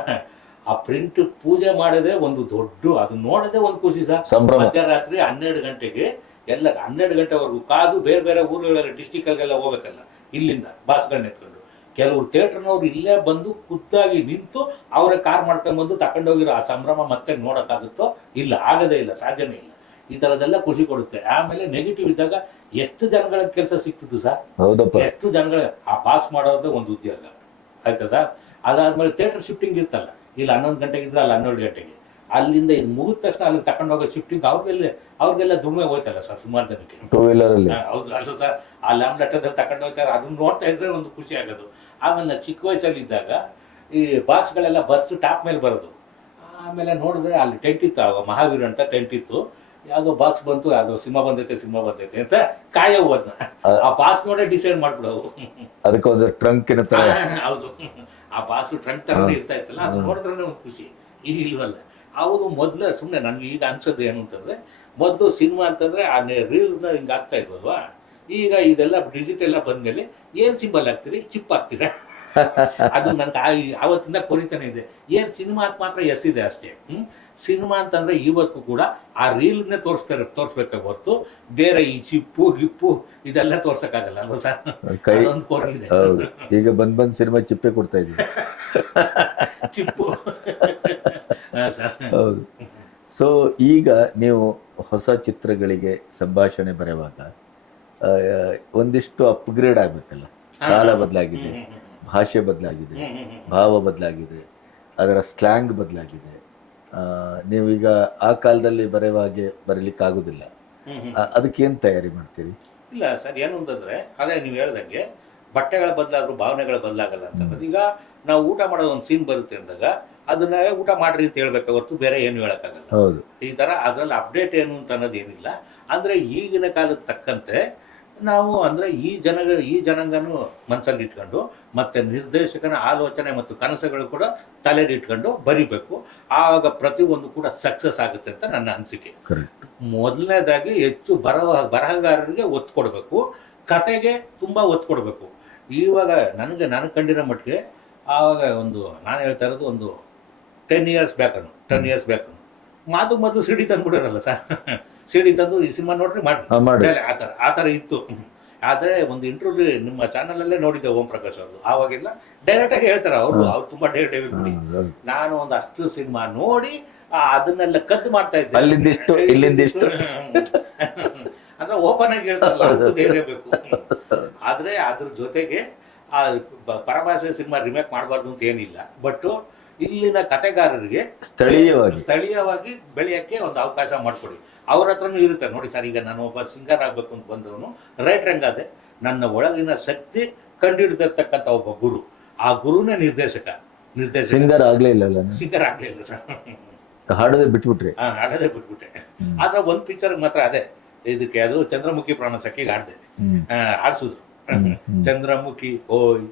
A: ಆ ಪ್ರಿಂಟ್ ಪೂಜೆ ಮಾಡೋದೇ ಒಂದು ದೊಡ್ಡ ಅದು ನೋಡೋದೇ ಒಂದು ಖುಷಿ ಸರ್ ಮಧ್ಯರಾತ್ರಿ ಹನ್ನೆರಡು ಗಂಟೆಗೆ ಎಲ್ಲ ಹನ್ನೆರಡು ಗಂಟೆವರೆಗೂ ಕಾದು ಬೇರೆ ಬೇರೆ ಊರುಗಳಲ್ಲಿ ಎಲ್ಲ ಹೋಗ್ಬೇಕಲ್ಲ ಇಲ್ಲಿಂದ ಬಾಸ್ಗಳನ್ನ ಎತ್ಕೊಂಡು ಕೆಲವರು ಥಿಯೇಟರ್ನವ್ರು ಇಲ್ಲೇ ಬಂದು ಖುದ್ದಾಗಿ ನಿಂತು ಅವರೇ ಕಾರ್ ಮಾಡ್ಕೊಂಡು ಬಂದು ತಗೊಂಡೋಗಿರೋ ಆ ಸಂಭ್ರಮ ಮತ್ತೆ ನೋಡೋಕ್ಕಾಗುತ್ತೋ? ಇಲ್ಲ ಆಗದೇ ಇಲ್ಲ ಸಾಧ್ಯನೇ ಇಲ್ಲ. ಈ ತರದೆಲ್ಲ ಖುಷಿ ಕೊಡುತ್ತೆ. ಆಮೇಲೆ ನೆಗೆಟಿವ್ ಇದ್ದಾಗ ಎಷ್ಟು ಜನಗಳ ಕೆಲಸ ಸಿಕ್ತಿತ್ತು ಸರ್? ಎಷ್ಟು ಜನಗಳ ಆ ಬಾಕ್ಸ್ ಮಾಡೋದೇ ಒಂದು ಉದ್ಯೋಗ. ಆಯ್ತಾ ಸರ್? ಅದಾದ್ಮೇಲೆ ಥಿಯೇಟರ್ ಶಿಫ್ಟಿಂಗ್ ಇರ್ತಲ್ಲ ಇಲ್ಲಿ ಹನ್ನೊಂದು ಗಂಟೆಗೆ ಇದ್ರೆ ಅಲ್ಲಿ ಹನ್ನೆರಡು ಗಂಟೆಗೆ. ಅಲ್ಲಿಂದ ಇದು ಮುಗಿದ ತಕ್ಷಣ ಅಲ್ಲಿ ತಗೊಂಡೋಗೋ ಶಿಫ್ಟಿಂಗ್ ಅವ್ರಿಗೆಲ್ಲ ಅವ್ರಿಗೆಲ್ಲ ದುಮ್ಮೆ ಹೋಯ್ತಲ್ಲ ಸರ್ ಸುಮಾರು ಜನಕ್ಕೆ?
B: ಟೂ ವೀಲರ್ ಅಲ್ಲಿ.
A: ಹೌದು ಅದು ಸರ್. ಆ ಲ್ಯಾಂಬ್ ಲೆಟರ್ದಲ್ಲಿ ತಗೊಂಡು ಹೋಗ್ತಾರೆ ಅದನ್ನ ನೋಡ್ತಾ ಇದ್ರೆ ಒಂದು ಖುಷಿ ಆಗೋದು. ಆಮೇಲೆ ನಾನು ಚಿಕ್ಕ ವಯಸ್ಸಲ್ಲಿ ಇದ್ದಾಗ ಈ ಬಾಕ್ಸ್ಗಳೆಲ್ಲ ಬಸ್ ಟಾಪ್ ಮೇಲೆ ಬರೋದು. ಆಮೇಲೆ ನೋಡಿದ್ರೆ ಅಲ್ಲಿ ಟೆಂಟ್ ಇತ್ತು ಆವಾಗ ಮಹಾವೀರ ಅಂತ ಟೆಂಟ್ ಇತ್ತು. ಯಾವುದೋ ಬಾಕ್ಸ್ ಬಂತು ಅದು ಸಿಂಹ ಬಂದೈತೆ ಸಿಂಹ ಬಂದೈತೆ ಅಂತ ಕಾಯೋ ಹೋದ್ನ ಆ ಬಾಕ್ಸ್ ನೋಡೇ ಡಿಸೈಡ್ ಮಾಡ್ಬಿಡೋವು
B: ಅದಕ್ಕೋಸ್ಕರ ಟ್ರಂಕ್ ತರ.
A: ಹೌದು. ಆ ಬಾಕ್ಸ್ ಟ್ರಂಕ್ ತರನೇ ಇರ್ತಾ ಇತ್ತಲ್ಲ ಅದು ನೋಡಿದ್ರೆ ಒಂದು ಖುಷಿ. ಇದು ಇಲ್ವಲ್ಲ. ಹೌದು ಮೊದಲು ಸುಮ್ಮನೆ ನನಗೆ ಈಗ ಅನ್ಸೋದು ಏನು ಅಂತಂದ್ರೆ ಮೊದಲು ಸಿನಿಮಾ ಅಂತಂದ್ರೆ ಆ ರೀಲ್ಸ್ನ ಹಿಂಗೆ ಆಗ್ತಾ ಇದ್ವಲ್ವಾ? ಈಗ ಇದೆಲ್ಲ ಡಿಜಿಟಲ್ ಬಂದ್ಮೇಲೆ ಏನ್ ಸಿಂಬಲ್ ಆಗ್ತೀರಿ ಚಿಪ್ ಹಾಕ್ತೀರಾ? ಅದು ನನ್ಗೆ ಆವತ್ತಿಂದ ಕೊರಿತಾನೆ ಇದೆ. ಏನ್ ಸಿನಿಮಾ ಅಂತ ಮಾತ್ರ ಎಸ್ ಇದೆ ಅಷ್ಟೇ. ಹ್ಮ್? ಸಿನಿಮಾ ಅಂತಂದ್ರೆ ಇವತ್ತು ಕೂಡ ಆ ರೀಲ್ನೇ ತೋರಿಸ್ತಾರೆ ತೋರಿಸ್ಬೇಕಾಗ ಹೊರತು? ಬೇರೆ ಈ ಚಿಪ್ಪು ಗಿಪ್ಪು ಇದೆಲ್ಲ ತೋರ್ಸಕ್ಕಾಗಲ್ಲ ಅಲ್ವಾ ಸರ್?
B: ಕೈ
A: ಅದೊಂದು
B: ಈಗ ಬಂದ್ ಬಂದ್ ಸಿನಿಮಾ ಚಿಪ್ಪೆ ಕೊಡ್ತಾ ಇದೀವಿ
A: ಚಿಪ್ಪು
B: ಹೌದು. ಸೊ ಈಗ ನೀವು ಹೊಸ ಚಿತ್ರಗಳಿಗೆ ಸಂಭಾಷಣೆ ಬರೆಯುವಾಗ ಒಂದಿಷ್ಟು ಅಪ್ಗ್ರೇಡ್ ಆಗ್ಬೇಕಲ್ಲ. ಕಾಲ ಬದಲಾಗಿದೆ ಭಾಷೆ ಬದಲಾಗಿದೆ. ಭಾವ ಬದಲಾಗಿದೆ ಅದರ ಸ್ಲ್ಯಾಂಗ್ ಬದಲಾಗಿದೆ. ನೀವೀಗ ಆ ಕಾಲದಲ್ಲಿ ಬರೆಯುವ ಹಾಗೆ ಬರೀಲಿಕ್ಕೆ ಆಗುದಿಲ್ಲ.
A: ಅದಕ್ಕೆ ಹ್ಮ್.
B: ಅದಕ್ಕೇನ್ ತಯಾರಿ ಮಾಡ್ತೀರಿ?
A: ಇಲ್ಲ ಸರ್ ಏನು ಅಂತಂದ್ರೆ ಅದೇ ನೀವು ಹೇಳ್ದಂಗೆ ಬಟ್ಟೆಗಳ ಬದಲಾದ್ರೂ ಭಾವನೆಗಳ ಬದಲಾಗಲ್ಲ ಅಂತ ಈಗ ನಾವು ಊಟ ಮಾಡೋದು ಒಂದು ಸೀನ್ ಬರುತ್ತೆ ಅಂದಾಗ ಅದನ್ನ ಊಟ ಮಾಡ್ರಿ ಅಂತ ಹೇಳ್ಬೇಕು ಹೊರತು ಬೇರೆ ಏನು ಹೇಳಕ್ಕಾಗಲ್ಲ.
B: ಹೌದು.
A: ಈ ತರ ಅದ್ರಲ್ಲಿ ಅಪ್ಡೇಟ್ ಏನು ಅಂತ ಅನ್ನೋದೇನಿಲ್ಲ. ಅಂದ್ರೆ ಈಗಿನ ಕಾಲದ ತಕ್ಕಂತೆ ನಾವು ಅಂದರೆ ಈ ಜನ ಈ ಜನಾಂಗನು ಮನಸ್ಸಲ್ಲಿ ಇಟ್ಕೊಂಡು ಮತ್ತು ನಿರ್ದೇಶಕನ ಆಲೋಚನೆ ಮತ್ತು ಕನಸುಗಳು ಕೂಡ ತಲೆಯಲ್ಲಿ ಇಟ್ಕೊಂಡು ಬರಿಬೇಕು. ಆವಾಗ ಪ್ರತಿಯೊಂದು ಕೂಡ ಸಕ್ಸಸ್ ಆಗುತ್ತೆ ಅಂತ ನನ್ನ ಅನಿಸಿಕೆ. ಮೊದಲನೇದಾಗಿ ಹೆಚ್ಚು ಬರಹ ಬರಹಗಾರರಿಗೆ ಒತ್ತು ಕೊಡಬೇಕು. ಕತೆಗೆ ತುಂಬ ಒತ್ತು ಕೊಡಬೇಕು. ಇವಾಗ ನನಗೆ ನನಗೆ ಕಂಡಿರೋ ಮಟ್ಟಿಗೆ ಆವಾಗ ಒಂದು ನಾನು ಹೇಳ್ತಾ ಇರೋದು ಒಂದು ಟೆನ್ ಇಯರ್ಸ್ ಬ್ಯಾಕನು ಟೆನ್ ಇಯರ್ಸ್ ಬ್ಯಾಕನು ಮಾತು ಮೊದಲು ಸಿಡಿ ತಂದ್ಬಿಡೋರಲ್ಲ ಸರ್. ಸಿಡಿ ತಂದು ಈ ಸಿನಿಮಾ ನೋಡ್ರಿ
B: ಮಾಡಿ
A: ಆ ಥರ ಆ ಥರ ಇತ್ತು. ಆದರೆ ಒಂದು ಇಂಟರ್ವ್ಯೂ ನಿಮ್ಮ ಚಾನಲಲ್ಲೇ ನೋಡಿದ್ದೆ ಓಂ ಪ್ರಕಾಶ್ ಅವರು ಆವಾಗೆಲ್ಲ ಡೈರೆಕ್ಟಾಗಿ ಹೇಳ್ತಾರೆ ಅವರು. ಅವ್ರು ತುಂಬ ಡೇ
B: ಡೇವಿ ಹೌದು.
A: ನಾನು ಒಂದು ಅಷ್ಟು ಸಿನಿಮಾ ನೋಡಿ ಅದನ್ನೆಲ್ಲ ಕದ್ದು ಮಾಡ್ತಾ ಇದ್ದೆ.
B: ಅಲ್ಲಿಂದಿಷ್ಟು, ಇಲ್ಲಿಂದಿಷ್ಟು.
A: ಅಂದ್ರೆ ಓಪನ್ ಆಗಿ ಹೇಳ್ತಾರಲ್ಲ ಅದಕ್ಕೂ ಧೈರ್ಯ ಬೇಕು. ಆದ್ರೆ ಅದ್ರ ಜೊತೆಗೆ ಆ ಪರಭಾಷೆ ಸಿನಿಮಾ ರಿಮೇಕ್ ಮಾಡಬಾರ್ದು ಅಂತ ಏನಿಲ್ಲ. ಬಟ್ ಇಲ್ಲಿನ ಕತೆಗಾರರಿಗೆ
B: ಸ್ಥಳೀಯವಾಗಿ.
A: ಸ್ಥಳೀಯವಾಗಿ ಬೆಳೆಯಕ್ಕೆ ಒಂದು ಅವಕಾಶ ಮಾಡಿಕೊಡಿ. ಅವ್ರ ಹತ್ರನೂ ಇರುತ್ತೆ. ನೋಡಿ ಸರ್ ಈಗ ನಾನು ಒಬ್ಬ ಸಿಂಗರ್ ಆಗಬೇಕು ಅಂತ ಬಂದವನು ರೈಟ್ ರಂಗಾದೆ ನನ್ನ ಒಳಗಿನ ಶಕ್ತಿ ಕಂಡುಹಿಡಿದಿರ್ತಕ್ಕಂಥ ಒಬ್ಬ ಗುರು. ಆ ಗುರುನೇ ನಿರ್ದೇಶಕ. ನಿರ್ದೇಶಕ.
B: ಸಿಂಗರ್ ಆಗಲಿಲ್ಲ
A: ಸಿಂಗರ್ ಆಗ್ಲಿಲ್ಲ ಸರ್.
B: ಹಾಡೋದೇ ಬಿಟ್ಬಿಟ್ರಿ.
A: ಹಾ ಹಾಡೋದೇ ಬಿಟ್ಬಿಟ್ಟೆ. ಆದ್ರೆ ಒಂದ್ ಪಿಕ್ಚರ್ ಮಾತ್ರ ಅದೇ. ಇದಕ್ಕೆ ಅದು ಚಂದ್ರಮುಖಿ ಪ್ರಾಣ ಸಖಿಗೆ ಹಾಡ್ದೆ.
B: ಹ್ಮ್.
A: ಚಂದ್ರಮುಖಿ ಓಯ್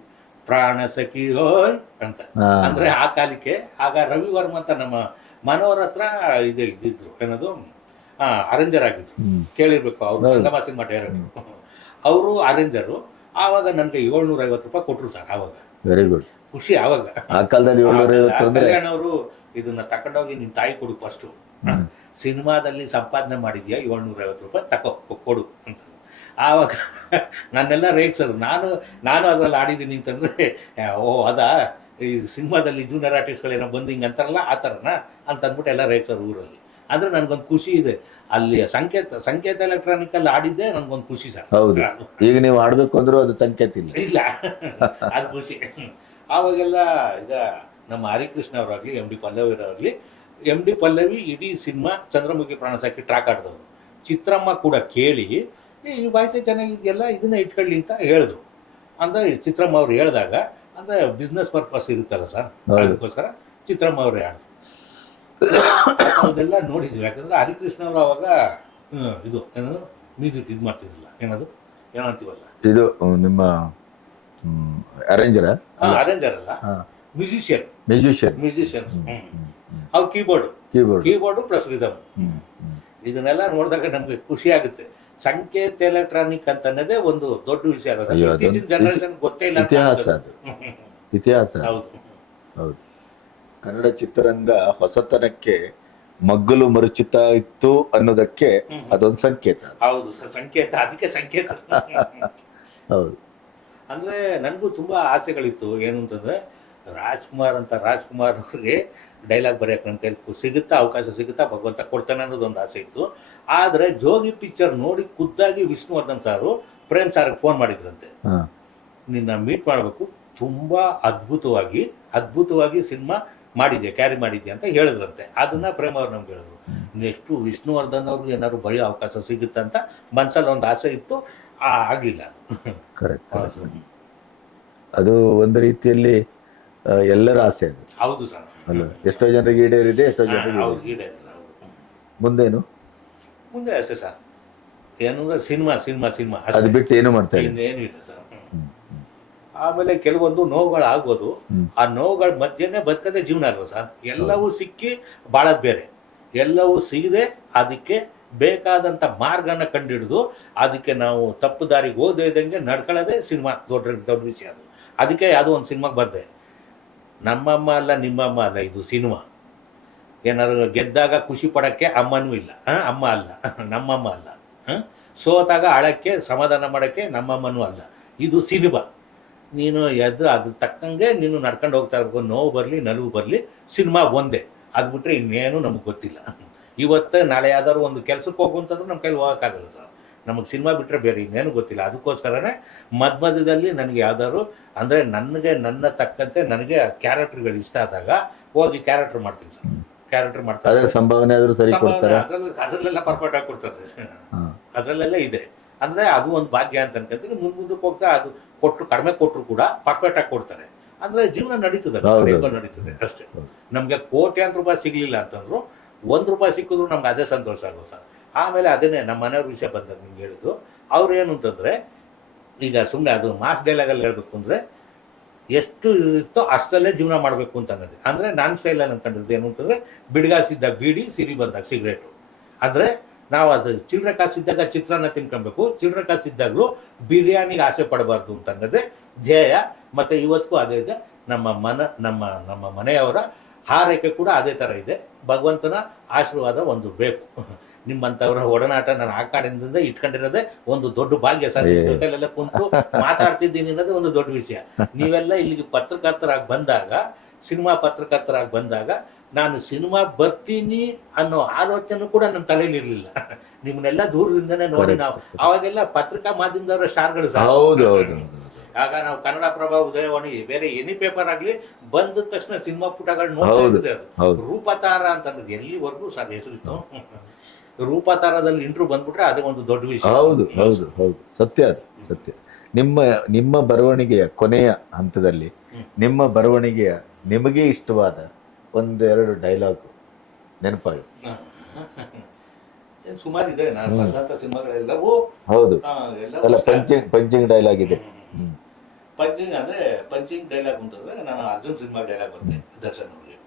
A: ಪ್ರಾಣ ಸಖಿ ಓಯ್ ಅಂತ. ಅಂದ್ರೆ ಆ ಕಾಲಕ್ಕೆ ಆಗ ರವಿವರ್ಮ ಅಂತ ನಮ್ಮ ಮನೋರ ಹತ್ರ ಇದೆ ಇದ್ದಿದ್ರು. ಏನದು? ಆ ಅರೇಂಜರ್ ಆಗಿದ್ರು. ಕೇಳಿರ್ಬೇಕು ಅವ್ರು ಸಿನಿಮಾ ಡೈರೆಕ್ಟರ್ ಅವರು ಅರೇಂಜರು ಆವಾಗ ನನಗೆ ಏಳ್ನೂರ ಐವತ್ತು ರೂಪಾಯಿ ಕೊಟ್ಟರು ಸರ್ ಆವಾಗ.
B: ವೆರಿ ಗುಡ್
A: ಖುಷಿ ಆವಾಗ.
B: ಆ ಕಾಲದಲ್ಲಿ
A: ಕಲ್ಯಾಣ್ ಅವರು ಇದನ್ನ ತಕೊಂಡೋಗಿ ನಿನ್ ತಾಯಿ ಕೊಡು ಫಸ್ಟ್
B: ಸಿನಿಮಾದಲ್ಲಿ
A: ಸಂಪಾದನೆ ಮಾಡಿದ್ಯಾ? ಏಳ್ನೂರ ಐವತ್ತು ರೂಪಾಯಿ ತಕೋ ಕೊಡು ಅಂತ. ಆವಾಗ ನನ್ನೆಲ್ಲ ಸರ್ ನಾನು ನಾನು ಅದ್ರಲ್ಲಿ ಆಡಿದ್ದೀನಿ ಅಂತಂದ್ರೆ ಓ ಅದಾ ಈ ಸಿನಿಮಾದಲ್ಲಿ ಜೂನಿಯರ್ ಆರ್ಟಿಸ್ಟ್ಗಳೇನೋ ಬಂದು ಹಿಂಗೆ ಅಂತಾರಲ್ಲ ಆ ಥರನ ಅಂತ ಅಂದ್ಬಿಟ್ಟು ಎಲ್ಲ ಸರ್ ಊರಲ್ಲಿ. ಅಂದ್ರೆ ನನ್ಗೊಂದು ಖುಷಿ ಇದೆ. ಅಲ್ಲಿ ಸಂಕೇತ ಸಂಕೇತ ಎಲೆಕ್ಟ್ರಾನಿಕ್ ಅಲ್ಲಿ ಆಡಿದ್ದೆ ನನ್ಗೊಂದು ಖುಷಿ ಸರ್.
B: ಹೌದು. ಈಗ ನೀವು ಆಡ್ಬೇಕು ಅಂದ್ರೂ ಅದು ಸಂಕೇತ ಇಲ್ಲ.
A: ಇಲ್ಲ. ಅದು ಖುಷಿ. ಆವಾಗೆಲ್ಲ ಈಗ ನಮ್ಮ ಹರಿಕೃಷ್ಣ ಅವರಾಗ್ಲಿ ಎಂ ಡಿ ಪಲ್ಲವಿರವರಾಗಲಿ ಎಂ ಡಿ ಪಲ್ಲವಿ ಇಡೀ ಸಿನಿಮಾ ಚಂದ್ರಮುಖಿ ಪ್ರಾಣ ಸಾಕಿ ಟ್ರ್ಯಾಕ್ ಆಡಿದವರು ಚಿತ್ರಮ್ಮ ಕೂಡ ಕೇಳಿ "ಏ, ಈ ವಾಯ್ಸೆ ಚೆನ್ನಾಗಿದೆಯಲ್ಲ ಇದನ್ನ ಇಟ್ಕೊಳ್ಳಿ ಅಂತ ಹೇಳಿದ್ರು. ಅಂದ್ರೆ ಚಿತ್ರಮ್ಮ ಅವ್ರು ಹೇಳಿದಾಗ ಅಂದ್ರೆ ಬಿಸ್ನೆಸ್ ಪರ್ಪಸ್ ಇರುತ್ತಲ್ಲ ಸರ್. ಅದಕ್ಕೋಸ್ಕರ ಚಿತ್ರಮ್ಮ ಅವರೇ ಹೇಳಿದ್ರು ಅದೆಲ್ಲ ನೋಡಿದ್ವಿ. ಯಾಕಂದ್ರೆ ಹರಿಕೃಷ್ಣ ಅವರು ಅವಾಗ ಇದು ಏನದು? ಮ್ಯೂಸಿಕ್ ಇದು ಮಾಡ್ತಿದ್ರಲ್ಲ. ಏನದು? ಏನಂತೀವಲ್ಲ?
B: ಇದು ನಿಮ್ಮ ಅರೇಂಜರ
A: ಅರೇಂಜರ್ ಅಲ್ಲ. ಮ್ಯೂಸಿಷಿಯನ್
B: ಮ್ಯೂಸಿಷಿಯನ್
A: ಮ್ಯೂಸಿಷಿಯನ್ಸ್ ಅವು keyboard
B: keyboard
A: keyboard plus rhythm ಇದನ್ನೆಲ್ಲ ನೋಡಿದಾಗ ನಮಗೆ ಖುಷಿ ಆಗುತ್ತೆ. ಸಂಕೇತ ಎಲೆಕ್ಟ್ರಾನಿಕ್ ಅಂತ ಅನ್ನೋದೇ ಒಂದು ದೊಡ್ಡ ವಿಷಯ ಆಗುತ್ತೆ ಇತ್ತೀಚಿನ ಜನರೇಷನ್ ಗೊತ್ತೇ ಇಲ್ಲ
B: ಇತಿಹಾಸ. ಅದು. ಇತಿಹಾಸ
A: ಹೌದು.
B: ಹೌದು. ಕನ್ನಡ ಚಿತ್ರರಂಗ ಹೊಸತನಕ್ಕೆ ಮಗ್ಗಲು ಮರುಚಿತ ಇತ್ತು ಅನ್ನೋದಕ್ಕೆ. ಅದೊಂದು ಸಂಕೇತ.
A: ಹೌದು ಸರ್ ಸಂಕೇತ ಅದಕ್ಕೆ ಸಂಕೇತ.
B: ಹೌದು.
A: ಅಂದ್ರೆ ನನಗೂ ತುಂಬಾ ಆಸೆಗಳಿತ್ತು. ಏನು ಅಂತಂದ್ರೆ ರಾಜ್ಕುಮಾರ್ ಅಂತ ರಾಜ್ಕುಮಾರ್ ಅವ್ರಿಗೆ ಡೈಲಾಗ್ ಬರೆಯಕ್ಕೆ ನನ್ನ ಕೈಲಿ ಸಿಗುತ್ತಾ ಅವಕಾಶ ಸಿಗುತ್ತಾ ಭಗವಂತ ಕೊಡ್ತಾನೆ ಅನ್ನೋದೊಂದು ಆಸೆ ಇತ್ತು. ಆದರೆ ಜೋಗಿ ಪಿಕ್ಚರ್ ನೋಡಿ ಖುದ್ದಾಗಿ ವಿಷ್ಣುವರ್ಧನ್ ಸಾರು ಪ್ರೇಮ್ ಸಾರ್ಗೆ ಫೋನ್ ಮಾಡಿದ್ರಂತೆ. ನಿನ್ನ ಮೀಟ್ ಮಾಡಬೇಕು. ತುಂಬಾ ಅದ್ಭುತವಾಗಿ ಅದ್ಭುತವಾಗಿ ಸಿನಿಮಾ ಮಾಡಿದ್ಯಾ ಕ್ಯಾರಿ ಮಾಡಿದ್ಯಾ ಅಂತ ಹೇಳಿದ್ರಂತೆ. ಅದನ್ನು ಪ್ರೇಮ ಅವ್ರು ನಮ್ಗೆ ಹೇಳಿದ್ರು. ನೆಕ್ಸ್ಟು ವಿಷ್ಣುವರ್ಧನ್ ಅವ್ರಿಗೆ ಏನಾದ್ರು ಬರೆಯೋ ಅವಕಾಶ ಸಿಗುತ್ತೆ ಅಂತ ಮನ್ಸಲ್ಲಿ ಒಂದು ಆಸೆ ಇತ್ತು ಆ, ಆಗ್ಲಿಲ್ಲ
B: ಕರೆಕ್ಟ್ ಅದು ಒಂದು ರೀತಿಯಲ್ಲಿ ಎಲ್ಲರ ಆಸೆ ಅದು.
A: ಹೌದು ಸರ್.
B: ಅಲ್ಲ ಎಷ್ಟೋ ಜನರಿಗೆ ಈಡೇರಿದೆ ಎಷ್ಟೋ ಜನರಿಗೆ. ಮುಂದೇನು?
A: ಮುಂದೆ ಆಸೆ ಸರ್. ಏನು ಸಿನಿಮಾ ಸಿನಿಮಾ ಸಿನಿಮಾ.
B: ಅದು ಬಿಟ್ಟು ಏನು ಮಾಡ್ತಾ ಇಲ್ಲ.
A: ಇನ್ನೇನು ಇಲ್ಲ ಸರ್. ಆಮೇಲೆ ಕೆಲವೊಂದು ನೋವುಗಳು
B: ಆಗೋದು
A: ಆ ನೋವುಗಳ ಮಧ್ಯೆನೇ ಬದುಕದೆ ಜೀವನ ಅಲ್ವಾ ಸರ್. ಎಲ್ಲವೂ ಸಿಕ್ಕಿ ಬಾಳದ್ ಬೇರೆ. ಎಲ್ಲವೂ ಸಿಗದೆ ಅದಕ್ಕೆ ಬೇಕಾದಂಥ ಮಾರ್ಗನ ಕಂಡುಹಿಡಿದು ಅದಕ್ಕೆ ನಾವು ತಪ್ಪು ದಾರಿಗೆ ಓದೇ ಇದ್ದಂಗೆ ನಡ್ಕೊಳ್ಳೋದೇ ಸಿನಿಮಾ ದೊಡ್ಡ ದೊಡ್ಡ ವಿಷಯ ಅದು. ಅದಕ್ಕೆ ಯಾವುದೋ ಒಂದು ಸಿನಿಮಾಗೆ ಬರ್ದೆ. ನಮ್ಮಮ್ಮ ಅಲ್ಲ ನಿಮ್ಮಮ್ಮ ಅಲ್ಲ ಇದು ಸಿನಿಮಾ. ಏನಾದ್ರು ಗೆದ್ದಾಗ ಖುಷಿ ಪಡೋಕ್ಕೆ ಅಮ್ಮನೂ ಇಲ್ಲ. ಹಾಂ? ಅಮ್ಮ ಅಲ್ಲ. ನಮ್ಮಮ್ಮ ಅಲ್ಲ. ಹಾಂ? ಸೋತಾಗ ಅಳಕ್ಕೆ ಸಮಾಧಾನ ಮಾಡೋಕ್ಕೆ ನಮ್ಮಮ್ಮನೂ ಅಲ್ಲ. ಇದು ಸಿನಿಮಾ. ನೀನು ಎದ್ದು ಅದ್ರ ತಕ್ಕಂಗೆ ನೀನು ನಡ್ಕೊಂಡು ಹೋಗ್ತಾ ಇರಬೇಕು. ನೋವು ಬರಲಿ ನಲಿವು ಬರಲಿ ಸಿನಿಮಾ ಒಂದೇ. ಅದು ಬಿಟ್ಟರೆ ಇನ್ನೇನು ನಮಗೆ ಗೊತ್ತಿಲ್ಲ. ಇವತ್ತು ನಾಳೆ ಯಾವ್ದಾದ್ರು ಒಂದು ಕೆಲ್ಸಕ್ಕೆ ಹೋಗು ಅಂತಂದ್ರೆ ನಮ್ಮ ಕೈಲಿ ಹೋಗೋಕ್ಕಾಗಲ್ಲ ಸರ್. ನಮಗೆ ಸಿನಿಮಾ ಬಿಟ್ಟರೆ ಬೇರೆ ಇನ್ನೇನು ಗೊತ್ತಿಲ್ಲ. ಅದಕ್ಕೋಸ್ಕರನೇ ಮಧ್ಯ ಮಧ್ಯದಲ್ಲಿ ನನಗೆ ಯಾವ್ದಾದ್ರು ಅಂದರೆ ನನಗೆ ನನ್ನ ತಕ್ಕಂತೆ ನನಗೆ ಕ್ಯಾರೆಕ್ಟರ್ಗಳು ಇಷ್ಟ ಆದಾಗ ಹೋಗಿ ಕ್ಯಾರೆಕ್ಟರ್ ಮಾಡ್ತೀನಿ ಸರ್. ಕ್ಯಾರೆಕ್ಟರ್ ಮಾಡ್ತಾರೆ
B: ಸಂಭಾವನೆ ಆದ್ರೂ ಸರಿ ಕೊಡ್ತಾರೆ?
A: ಅದ್ರಲ್ಲಿ ಅದರಲ್ಲೆಲ್ಲ ಪರ್ಫೆಕ್ಟ್ ಆಗಿ ಕೊಡ್ತಾರೆ. ಅದರಲ್ಲೆಲ್ಲ ಇದೆ. ಅಂದ್ರೆ ಅದು ಒಂದು ಭಾಗ್ಯ ಅಂತ ಅನ್ಕೊಂತೀನಿ. ಮುಂದ್ ಮುಂದಕ್ಕೆ ಹೋಗ್ತಾ ಅದು ಕೊಟ್ಟರು ಕಡಿಮೆ ಕೊಟ್ಟರು ಕೂಡ ಪರ್ಫೆಕ್ಟ್ ಆಗಿ ಕೊಡ್ತಾರೆ. ಅಂದ್ರೆ ಜೀವನ ನಡೀತದೆ. ಹೇಗೋ ನಡೀತದೆ ಅಷ್ಟೇ. ನಮಗೆ ಕೋಟ್ಯಾಂತರ ರೂಪಾಯಿ ಸಿಗ್ಲಿಲ್ಲ ಅಂತಂದ್ರು ಒಂದ್ ರೂಪಾಯಿ ಸಿಕ್ಕಿದ್ರು ನಮ್ಗೆ ಅದೇ ಸಂತೋಷ ಆಗೋ ಸರ್ ಆಮೇಲೆ ಅದನ್ನೇ ನಮ್ಮ ಮನೆಯವ್ರ ವಿಷಯ ಬಂದಾಗ ನಿಮ್ಗೆ ಹೇಳಿದ್ದು ಅವ್ರು ಏನು ಅಂತಂದ್ರೆ ಈಗ ಸುಮ್ಮನೆ ಅದು ಮಾಸ್ ಡೈಲಾಗಲ್ಲಿ ಹೇಳ್ಬೇಕು ಅಂದ್ರೆ ಎಷ್ಟು ಇರುತ್ತೋ ಅಷ್ಟಲ್ಲೇ ಜೀವನ ಮಾಡಬೇಕು ಅಂತ ಅನ್ನೋದು. ಅಂದ್ರೆ ನಾನು ಸ್ಟೈಲಲ್ಲಿ ಅನ್ಕೊಂಡಿರೋದು ಏನು ಅಂತಂದ್ರೆ ಬಿಡ್ಗಾಸಿದ್ದಾಗ ಬೀಡಿ ಸಿರಿ ಬಂದಾಗ ಸಿಗರೇಟು ಅಂದ್ರೆ ನಾವು ಅದು ಚಿಲ್ಲರೆ ಕಾಸಿದ್ದಾಗ ಚಿತ್ರಾನ್ನ ತಿನ್ಕೊಬೇಕು ಚಿಲ್ಲರೆ ಕಾಸಿದ್ದಾಗಲೂ ಬಿರಿಯಾನಿಗೆ ಆಸೆ ಪಡಬಾರ್ದು ಅಂತ ಅನ್ನೋದೇ ಧ್ಯೇಯ. ಮತ್ತೆ ಇವತ್ತಿಗೂ ಅದೇ ಇದೆ ನಮ್ಮ ಮನ ನಮ್ಮ ನಮ್ಮ ಮನೆಯವರ ಹಾರೈಕೆ ಕೂಡ ಅದೇ ಥರ ಇದೆ. ಭಗವಂತನ ಆಶೀರ್ವಾದ ಒಂದು ಬೇಕು. ನಿಮ್ಮಂಥವ್ರ ಒಡನಾಟ ನಾನು ಆ ಕಾರಣದಿಂದ ಇಟ್ಕೊಂಡಿರೋದೇ ಒಂದು ದೊಡ್ಡ ಭಾಗ್ಯ. ಸರ್ ಜೊತೆಲೆಲ್ಲ ಕುಂತು ಮಾತಾಡ್ತಿದ್ದೀನಿ ಅನ್ನೋದೇ ಒಂದು ದೊಡ್ಡ ವಿಷಯ. ನೀವೆಲ್ಲ ಇಲ್ಲಿಗೆ ಪತ್ರಕರ್ತರಾಗಿ ಬಂದಾಗ ಸಿನಿಮಾ ಪತ್ರಕರ್ತರಾಗಿ ಬಂದಾಗ ನಾನು ಸಿನಿಮಾ ಬರ್ತೀನಿ ಅನ್ನೋ ಆಲೋಚನೆ ಕೂಡ ನನ್ನ ತಲೆಯಲ್ಲಿ ಇರಲಿಲ್ಲ. ನಿಮ್ಮನ್ನೆಲ್ಲ ದೂರದಿಂದನೇ ನೋಡಿ ನಾವು. ಅವಾಗೆಲ್ಲ ಪತ್ರಿಕಾ ಮಾಧ್ಯಮದವರ ಸ್ಟಾರ್ಗಳು
B: ಹೌದು ಹೌದು.
A: ಆಗ ನಾವು ಕನ್ನಡ ಪ್ರಭ ಉದಯವಾಣಿ ಬೇರೆ ಎನಿ ಪೇಪರ್ ಆಗ್ಲಿ ಬಂದ ತಕ್ಷಣ ಸಿನಿಮಾ ಪುಟಗಳು. ನೋಡ್ತಾ ಅದು. ರೂಪತಾರ ಅಂತ ಎಲ್ಲಿವರೆಗೂ ಸರ್ ಹೆಸರಿತ್ತು. ರೂಪತಾರದಲ್ಲಿ ಇಂಟ್ರೂ ಬಂದ್ಬಿಟ್ರೆ ಅದೇ ಒಂದು ದೊಡ್ಡ ವಿಷಯ.
B: ಹೌದು ಹೌದು ಹೌದು. ಸತ್ಯ ಅದು ಸತ್ಯ. ನಿಮ್ಮ ನಿಮ್ಮ ಬರವಣಿಗೆಯ ಕೊನೆಯ ಹಂತದಲ್ಲಿ ನಿಮ್ಮ ಬರವಣಿಗೆಯ ನಿಮಗೆ ಇಷ್ಟವಾದ ಒಂದೆರಡು ಡೈಲಾಗ್ ನೆನಪಾಗಿ
A: ಏನ್ ಸುಮಾರು ಇದೆ ಸಿನಿಮಾಗಳೆಲ್ಲವೂ
B: ಹೌದು. ಅಲ್ಲ ಪಂಚಿಂಗ್ ಪಂಚಿಂಗ್ ಡೈಲಾಗ್ ಇದೆ.
A: ಪಂಚಿಂಗ್ ಅಂದ್ರೆ ಪಂಚಿಂಗ್ ಡೈಲಾಗ್ ಅಂತಂದ್ರೆ ನಾನು ಅರ್ಜುನ್ ಸಿನಿಮಾ ಡೈಲಾಗ್ ಬರ್ತೇನೆ ದರ್ಶನ್ ಅವರಿಗೆ.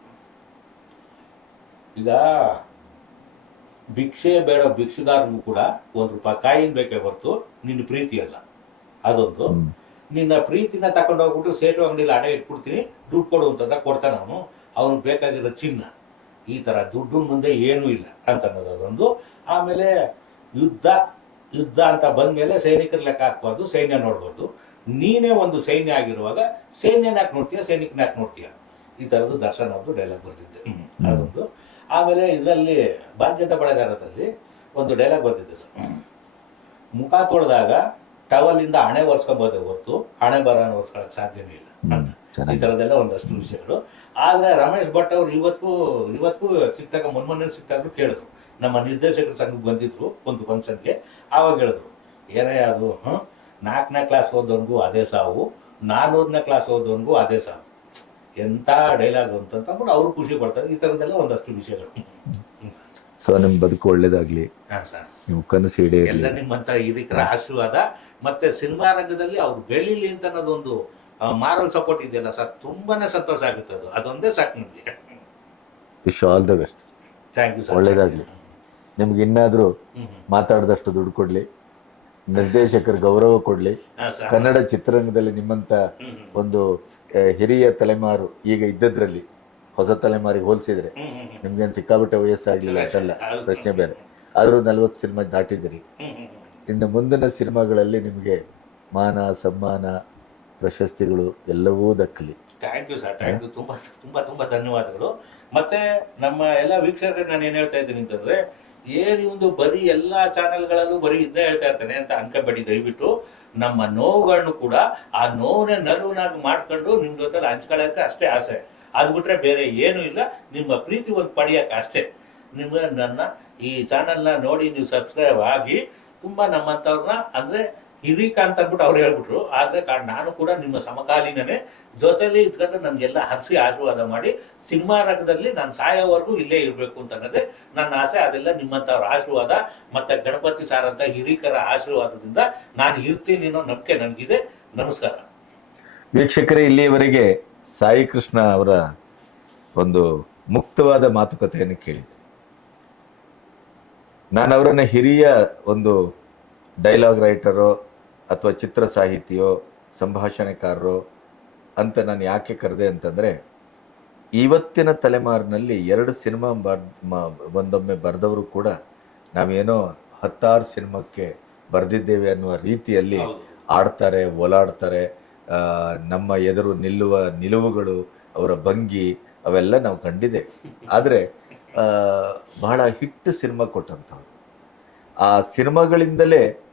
A: ಈಗ ಭಿಕ್ಷೆ ಬೇಡ ಭಿಕ್ಷುಗಾರನು ಕೂಡ ಒಂದ್ ರೂಪಾಯಿ ಕಾಯಿನ್ ಬೇಕೇ ಹೊರತು ನಿನ್ನ ಪ್ರೀತಿ ಅಲ್ಲ. ಅದೊಂದು. ನಿನ್ನ ಪ್ರೀತಿನ ತಕೊಂಡೋಗ್ಬಿಟ್ಟು ಸೇಟು ಅಂಗಡಿಲಿ ಅಡ ಇಟ್ಬಿಡ್ತೀನಿ ದುಡ್ಡು ಕೊಡು ಅಂತಂದ್ರೆ ಕೊಡ್ತಾನೆ ಅವನು. ಅವ್ನಿಗೆ ಬೇಕಾಗಿರೋ ಚಿನ್ನ. ಈ ತರ ದುಡ್ಡು ಮುಂದೆ ಏನೂ ಇಲ್ಲ ಅಂತ ಅನ್ನೋದು ಅದೊಂದು. ಆಮೇಲೆ ಯುದ್ಧ ಯುದ್ಧ ಅಂತ ಬಂದಮೇಲೆ ಸೈನಿಕರ ಲೆಕ್ಕ ಹಾಕ್ಬಾರ್ದು ಸೈನ್ಯ ನೋಡ್ಬಾರ್ದು. ನೀನೇ ಒಂದು ಸೈನ್ಯ ಆಗಿರುವಾಗ ಸೈನ್ಯನ ಯಾಕೆ ನೋಡ್ತೀಯ ಸೈನಿಕನ ಯಾಕೆ ನೋಡ್ತೀಯ? ಈ ಥರದ್ದು ದರ್ಶನ ಅವ್ರದ್ದು ಡೈಲಾಗ್ ಬರ್ತಿದ್ದೆ ಅದೊಂದು. ಆಮೇಲೆ ಇದರಲ್ಲಿ ಭಾಗ್ಯದ ಬಳೆಗಾರದಲ್ಲಿ ಒಂದು ಡೈಲಾಗ್ ಬರ್ತಿದ್ದೆ ಸರ್. ಮುಖ ತೊಳೆದಾಗ ಟವಲಿಂದ ಹಣೆ ಒರೆಸ್ಕೋಬೋದೇ ಹೊರತು. ಹಣೆ ಬರ ಒರೆಸ್ಕೊಳಕ್ಕೆ ಸಾಧ್ಯನೇ ಇಲ್ಲ ಅಂತ. ಈ
B: ತರದೆಲ್ಲ
A: ಥರದ್ದೆಲ್ಲ ಒಂದಷ್ಟು ವಿಷಯಗಳು. ಆದ್ರೆ ರಮೇಶ್ ಭಟ್ ಅವ್ರು ಇವತ್ತಿಗೂ ಇವತ್ತಿಗೂ ಸಿಕ್ತಾಗ ಮೊನ್ಮೊನ್ನೆ ಸಿಕ್ತಾಗ್ಲು ಕೇಳಿದ್ರು. ನಮ್ಮ ನಿರ್ದೇಶಕರ ಸಂಘಕ್ಕೆ ಬಂದಿದ್ರು ಒಂದು ಫಂಕ್ಷನ್ಗೆ. ಆವಾಗ ಹೇಳಿದ್ರು ಏನೇ ಅದು ಹ್ಮ್ ನಾಲ್ಕನೇ ಕ್ಲಾಸ್ ಓದೋನ್ಗೂ ಅದೇ ಸಾವು ನಾನ್ನೂರನೇ ಕ್ಲಾಸ್ ಓದೋನ್ಗೂ ಅದೇ ಸಾವು. ಎಂಥ ಡೈಲಾಗ್ ಅಂತ ಅವ್ರು ಅವರು ಖುಷಿ ಪಡ್ತಾರೆ. ಈ ಥರದ್ದೆಲ್ಲ ಒಂದಷ್ಟು ವಿಷಯಗಳು.
B: ಸೊ ನಿಮ್ ಬದುಕು ಒಳ್ಳೇದಾಗ್ಲಿ.
A: ಹಾಂ ಸರ್.
B: ನಿಮ್ ಕನಸು
A: ಎಲ್ಲ ನಿಮ್ಮಂತ ಇದಕ್ಕೆ ಆಶೀರ್ವಾದ. ಮತ್ತೆ ಸಿನಿಮಾ ರಂಗದಲ್ಲಿ ಅವ್ರು ಬೆಳೀಲಿ ಅಂತ ಅನ್ನೋದೊಂದು ಮಾರಲ್ ಸಪೋರ್ಟ್ ಇದೆಯಲ್ಲ ಸರ್ ತುಂಬಾನೇ ಸಂತೋಷ ಆಗುತ್ತೆ ಅದು. ಅದೊಂದೇ ಸಾಕು ನಿಮಗೆ.
B: Wish all the best
A: thank you sir
B: ಒಳ್ಳೇದಾಗಲಿ. ನಿಮ್ಗೆ ಇನ್ನಾದರೂ ಮಾತಾಡಿದಷ್ಟು ದುಡ್ಡು ಕೊಡ್ಲಿ ನಿರ್ದೇಶಕರ ಗೌರವ ಕೊಡ್ಲಿ. ಕನ್ನಡ ಚಿತ್ರರಂಗದಲ್ಲಿ ನಿಮ್ಮಂತ ಒಂದು ಹಿರಿಯ ತಲೆಮಾರು ಈಗ ಇದ್ದದ್ರಲ್ಲಿ ಹೊಸ ತಲೆಮಾರಿಗೆ ಹೋಲಿಸಿದ್ರೆ ನಿಮ್ಗೇನು ಸಿಕ್ಕಾಬಿಟ್ಟೆ ವಯಸ್ಸಾಗಲಿಲ್ಲ ಅದಲ್ಲ ಪ್ರಶ್ನೆ ಬೇರೆ. ಆದರೂ ನಲ್ವತ್ತು ಸಿನಿಮಾ ದಾಟಿದಿರಿ ಇನ್ನು ಮುಂದಿನ ಸಿನಿಮಾಗಳಲ್ಲಿ ನಿಮಗೆ ಮಾನ ಸಮ್ಮಾನ ಪ್ರಶಸ್ತಿಗಳು ಎಲ್ಲವೂ ದಕ್ಕಲಿ.
A: Thank you sir thank you ತುಂಬ ತುಂಬ ತುಂಬ ಧನ್ಯವಾದಗಳು. ಮತ್ತೆ ನಮ್ಮ ಎಲ್ಲ ವೀಕ್ಷಕರಿಗೆ ನಾನು ಏನು ಹೇಳ್ತಾ ಇದ್ದೀನಿ ಅಂತಂದ್ರೆ ಏನ್ ಒಂದು ಬರೀ ಎಲ್ಲಾ ಚಾನೆಲ್ಗಳಲ್ಲೂ ಬರೀ ಇದ್ದೇ ಹೇಳ್ತಾ ಇರ್ತೇನೆ ಅಂತ ಅನ್ಕೋಬೇಡಿ ದಯವಿಟ್ಟು ನಮ್ಮ ನೋವುಗಳನ್ನು ಕೂಡ ಆ ನೋವನ್ನೇ ನಲುವನಾಗಿ ಮಾಡ್ಕೊಂಡು ನಿಮ್ಮ ಜೊತೆಲಿ ಹಂಚ್ಕೊಳ್ಳೋಕೆ ಅಷ್ಟೇ ಆಸೆ. ಅದು ಬಿಟ್ರೆ ಬೇರೆ ಏನೂ ಇಲ್ಲ. ನಿಮ್ಮ ಪ್ರೀತಿ ಒಂದು ಪಡೆಯಕ್ಕೆ ಅಷ್ಟೇ. ನಿಮ್ಗೆ ನನ್ನ ಈ ಚಾನೆಲ್ನ ನೋಡಿ ನೀವು ಸಬ್ಸ್ಕ್ರೈಬ್ ಆಗಿ ತುಂಬಾ ನಮ್ಮಂಥವ್ರನ್ನ ಅಂದ್ರೆ ಹಿರಿಕ ಅಂತ ಅಂದ್ಬಿಟ್ಟು ಅವ್ರು ಹೇಳ್ಬಿಟ್ರು, ಆದ್ರೆ ನಾನು ಕೂಡ ನಿಮ್ಮ ಸಮಕಾಲೀನನೇ. ಜೊತೆಲಿ ಇದ್ಕೊಂಡು ನನಗೆಲ್ಲ ಹರಿಸಿ ಆಶೀರ್ವಾದ ಮಾಡಿ, ಸಿನಿಮಾ ರಂಗದಲ್ಲಿ ನಾನು ಸಾಯೋವರೆಗೂ ಇಲ್ಲೇ ಇರಬೇಕು ಅಂತ ಅನ್ನೋದೇ ನನ್ನ ಆಸೆ. ಅದೆಲ್ಲ ನಿಮ್ಮಂಥವ್ರ ಆಶೀರ್ವಾದ. ಮತ್ತೆ ಗಣಪತಿ ಸಾರ್ ಅಂತ ಹಿರಿಕರ ಆಶೀರ್ವಾದದಿಂದ ನಾನು ಇರ್ತೀನಿ ಅನ್ನೋ ನಂಬಿಕೆ ನನಗಿದೆ. ನಮಸ್ಕಾರ.
B: ವೀಕ್ಷಕರೇ, ಇಲ್ಲಿಯವರೆಗೆ ಸಾಯಿ ಕೃಷ್ಣ ಅವರ ಒಂದು ಮುಕ್ತವಾದ ಮಾತುಕತೆಯನ್ನು ಕೇಳಿದೆ. ನಾನು ಅವರನ್ನು ಹಿರಿಯ ಒಂದು ಡೈಲಾಗ್ ರೈಟರೋ ಅಥವಾ ಚಿತ್ರ ಸಾಹಿತಿಯೋ ಸಂಭಾಷಣೆಕಾರರೋ ಅಂತ ನಾನು ಯಾಕೆ ಕರೆದೆ ಅಂತಂದರೆ ಇವತ್ತಿನ ತಲೆಮಾರಿನಲ್ಲಿ ಎರಡು ಸಿನಿಮಾ ಬರ್ ಒಂದೊಮ್ಮೆ ಬರೆದವರು ಕೂಡ ನಾವೇನೋ ಹತ್ತಾರು ಸಿನಿಮಾಕ್ಕೆ ಬರೆದಿದ್ದೇವೆ ಅನ್ನುವ ರೀತಿಯಲ್ಲಿ. ಆಡ್ತಾರೆ ಓಲಾಡ್ತಾರೆ ನಮ್ಮ ಎದುರು ನಿಲ್ಲುವ ನಿಲುವುಗಳು ಅವರ ಭಂಗಿ ಅವೆಲ್ಲ ನಾವು ಕಂಡಿದೆ ಆದರೆ ಬಹಳ ಹಿಟ್ಟು ಸಿನಿಮಾ ಕೊಟ್ಟಂಥವ್ರು ಆ ಸಿನಿಮಾಗಳಿಂದಲೇ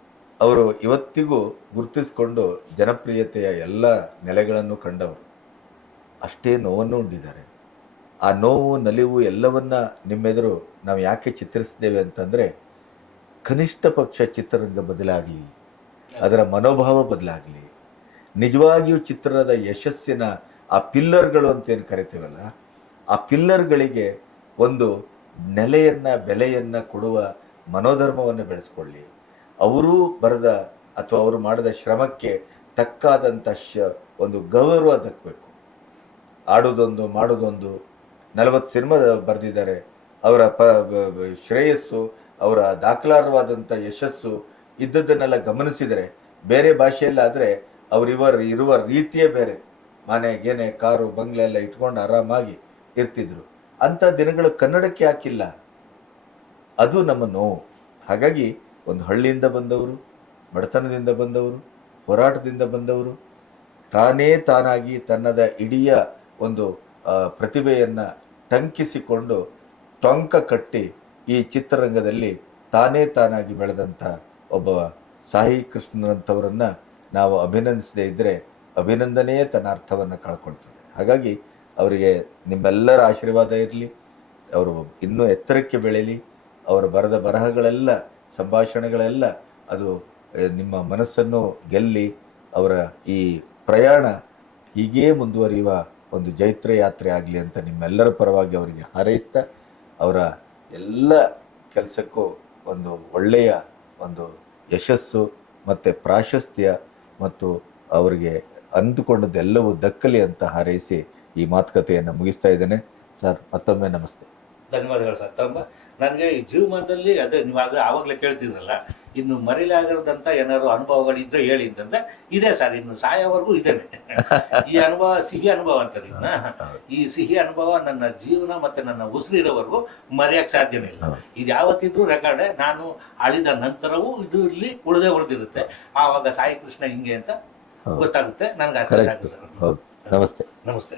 B: ಅವರು ಇವತ್ತಿಗೂ ಗುರುತಿಸಿಕೊಂಡು ಜನಪ್ರಿಯತೆಯ ಎಲ್ಲ ನೆಲೆಗಳನ್ನು ಕಂಡವರು. ಅಷ್ಟೇ ನೋವನ್ನು ಉಂಡಿದ್ದಾರೆ. ಆ ನೋವು, ನಲಿವು ಎಲ್ಲವನ್ನ ನಿಮ್ಮೆದುರು ನಾವು ಯಾಕೆ ಚಿತ್ರಿಸಿದ್ದೇವೆ ಅಂತಂದರೆ, ಕನಿಷ್ಠ ಪಕ್ಷ ಚಿತ್ರರಂಗ ಬದಲಾಗಲಿ, ಅದರ ಮನೋಭಾವ ಬದಲಾಗಲಿ, ನಿಜವಾಗಿಯೂ ಚಿತ್ರದ ಯಶಸ್ಸಿನ ಆ ಪಿಲ್ಲರ್ಗಳು ಅಂತ ಏನು ಕರಿತೀವಲ್ಲ, ಆ ಪಿಲ್ಲರ್ಗಳಿಗೆ ಒಂದು ನೆಲೆಯನ್ನು, ಬೆಲೆಯನ್ನು ಕೊಡುವ ಮನೋಧರ್ಮವನ್ನು ಬೆಳೆಸ್ಕೊಳ್ಳಿ. ಅವರೂ ಬರೆದ ಅಥವಾ ಅವರು ಮಾಡಿದ ಶ್ರಮಕ್ಕೆ ತಕ್ಕಾದಂಥ ಶ ಒಂದು ಗೌರವ ದಕ್ಕಬೇಕು ಆಡೋದೊಂದು, ಮಾಡೋದೊಂದು, ನಲವತ್ತು ಸಿನಿಮಾ ಬರೆದಿದ್ದಾರೆ. ಅವರ ಪ ಶ್ರೇಯಸ್ಸು, ಅವರ ದಾಖಲಾರ್ಹವಾದಂಥ ಯಶಸ್ಸು ಇದ್ದದ್ದನ್ನೆಲ್ಲ ಗಮನಿಸಿದರೆ, ಬೇರೆ ಭಾಷೆಯಲ್ಲಾದರೆ ಅವರಿವರ್ ಇರುವ ರೀತಿಯೇ ಬೇರೆ. ಮನೆ, ಗೆನೆ, ಕಾರು, ಬಂಗ್ಲೆ ಎಲ್ಲ ಇಟ್ಕೊಂಡು ಆರಾಮಾಗಿ ಇರ್ತಿದ್ರು. ಅಂಥ ದಿನಗಳು ಕನ್ನಡಕ್ಕೆ ಹಾಕಿಲ್ಲ. ಅದು ನಮ್ಮ ನೋವು. ಹಾಗಾಗಿ ಒಂದು ಹಳ್ಳಿಯಿಂದ ಬಂದವರು, ಬಡತನದಿಂದ ಬಂದವರು, ಹೋರಾಟದಿಂದ ಬಂದವರು, ತಾನೇ ತಾನಾಗಿ ತನ್ನದ ಇಡಿಯ ಒಂದು ಪ್ರತಿಭೆಯನ್ನು ಟಂಕಿಸಿಕೊಂಡು ಟೊಂಕ ಕಟ್ಟಿ ಈ ಚಿತ್ರರಂಗದಲ್ಲಿ ತಾನೇ ತಾನಾಗಿ ಬೆಳೆದಂಥ ಒಬ್ಬ ಸಾಯಿ ಕೃಷ್ಣನಂಥವರನ್ನು ನಾವು ಅಭಿನಂದಿಸದೇ ಇದ್ದರೆ ಅಭಿನಂದನೆಯೇ ತನ್ನ ಅರ್ಥವನ್ನು ಕಳ್ಕೊಳ್ತದೆ. ಹಾಗಾಗಿ ಅವರಿಗೆ ನಿಮ್ಮೆಲ್ಲರ ಆಶೀರ್ವಾದ ಇರಲಿ, ಅವರು ಇನ್ನೂ ಎತ್ತರಕ್ಕೆ ಬೆಳೀಲಿ, ಅವರು ಬರೆದ ಬರಹಗಳೆಲ್ಲ ಸಂಭಾಷಣೆಗಳೆಲ್ಲ ಅದು ನಿಮ್ಮ ಮನಸ್ಸನ್ನು ಗೆಲ್ಲಿ ಅವರ ಈ ಪ್ರಯಾಣ ಹೀಗೇ ಮುಂದುವರಿಯುವ ಒಂದು ಜೈತ್ರ ಯಾತ್ರೆ ಆಗಲಿ ಅಂತ ನಿಮ್ಮೆಲ್ಲರ ಪರವಾಗಿ ಅವರಿಗೆ ಹಾರೈಸ್ತಾ ಅವರ ಎಲ್ಲ ಕೆಲಸಕ್ಕೂ ಒಂದು ಒಳ್ಳೆಯ ಒಂದು ಯಶಸ್ಸು ಮತ್ತು ಪ್ರಾಶಸ್ತ್ಯ ಮತ್ತು ಅವರಿಗೆ ಅಂದುಕೊಂಡದ್ದೆಲ್ಲವೂ ದಕ್ಕಲಿ ಅಂತ ಹಾರೈಸಿ ಈ ಮಾತುಕತೆಯನ್ನು ಮುಗಿಸ್ತಾ ಇದ್ದೇನೆ. ಸರ್, ಮತ್ತೊಮ್ಮೆ ನಮಸ್ತೆ.
A: ಧನ್ಯವಾದಗಳು ಸರ್. ತುಂಬ ನನಗೆ ಈ ಜೀವಮಾನದಲ್ಲಿ ಅದೇ ನೀವು ಆಗ ಆವಾಗಲೇ ಕೇಳ್ತಿದ್ರಲ್ಲ ಇನ್ನು ಮರಿಲಾಗದಂತ ಏನಾದ್ರು ಅನುಭವಗಳಿದ್ರೆ ಹೇಳಿ ಅಂತಂದ್ರೆ ಇದೆ ಸರ್ ಇನ್ನು ಸಾಯೋವರೆಗೂ ಇದೇನೆ ಈ ಅನುಭವ ಸಿಹಿ ಅನುಭವ ಅಂತಾರೆ ಇದನ್ನ ಈ ಸಿಹಿ ಅನುಭವ ನನ್ನ ಜೀವನ ಮತ್ತೆ ನನ್ನ ಉಸಿರಿರೋವರೆಗೂ ಮರೆಯಕ್ಕೆ ಸಾಧ್ಯನೇ ಇಲ್ಲ. ಇದು ಯಾವತ್ತಿದ್ರೂ ರೆಕಾರ್ಡೆ ನಾನು ಅಳಿದ ನಂತರವೂ ಇದು ಇಲ್ಲಿ ಉಳಿದೇ ಉಳಿದಿರುತ್ತೆ. ಆವಾಗ ಸಾಯಿ ಕೃಷ್ಣ ಹಿಂಗೆ ಅಂತ. ಗೊತ್ತಾಗುತ್ತೆ. ನನಗೆ ಸರ್.
B: ನಮಸ್ತೆ.
A: ನಮಸ್ತೆ.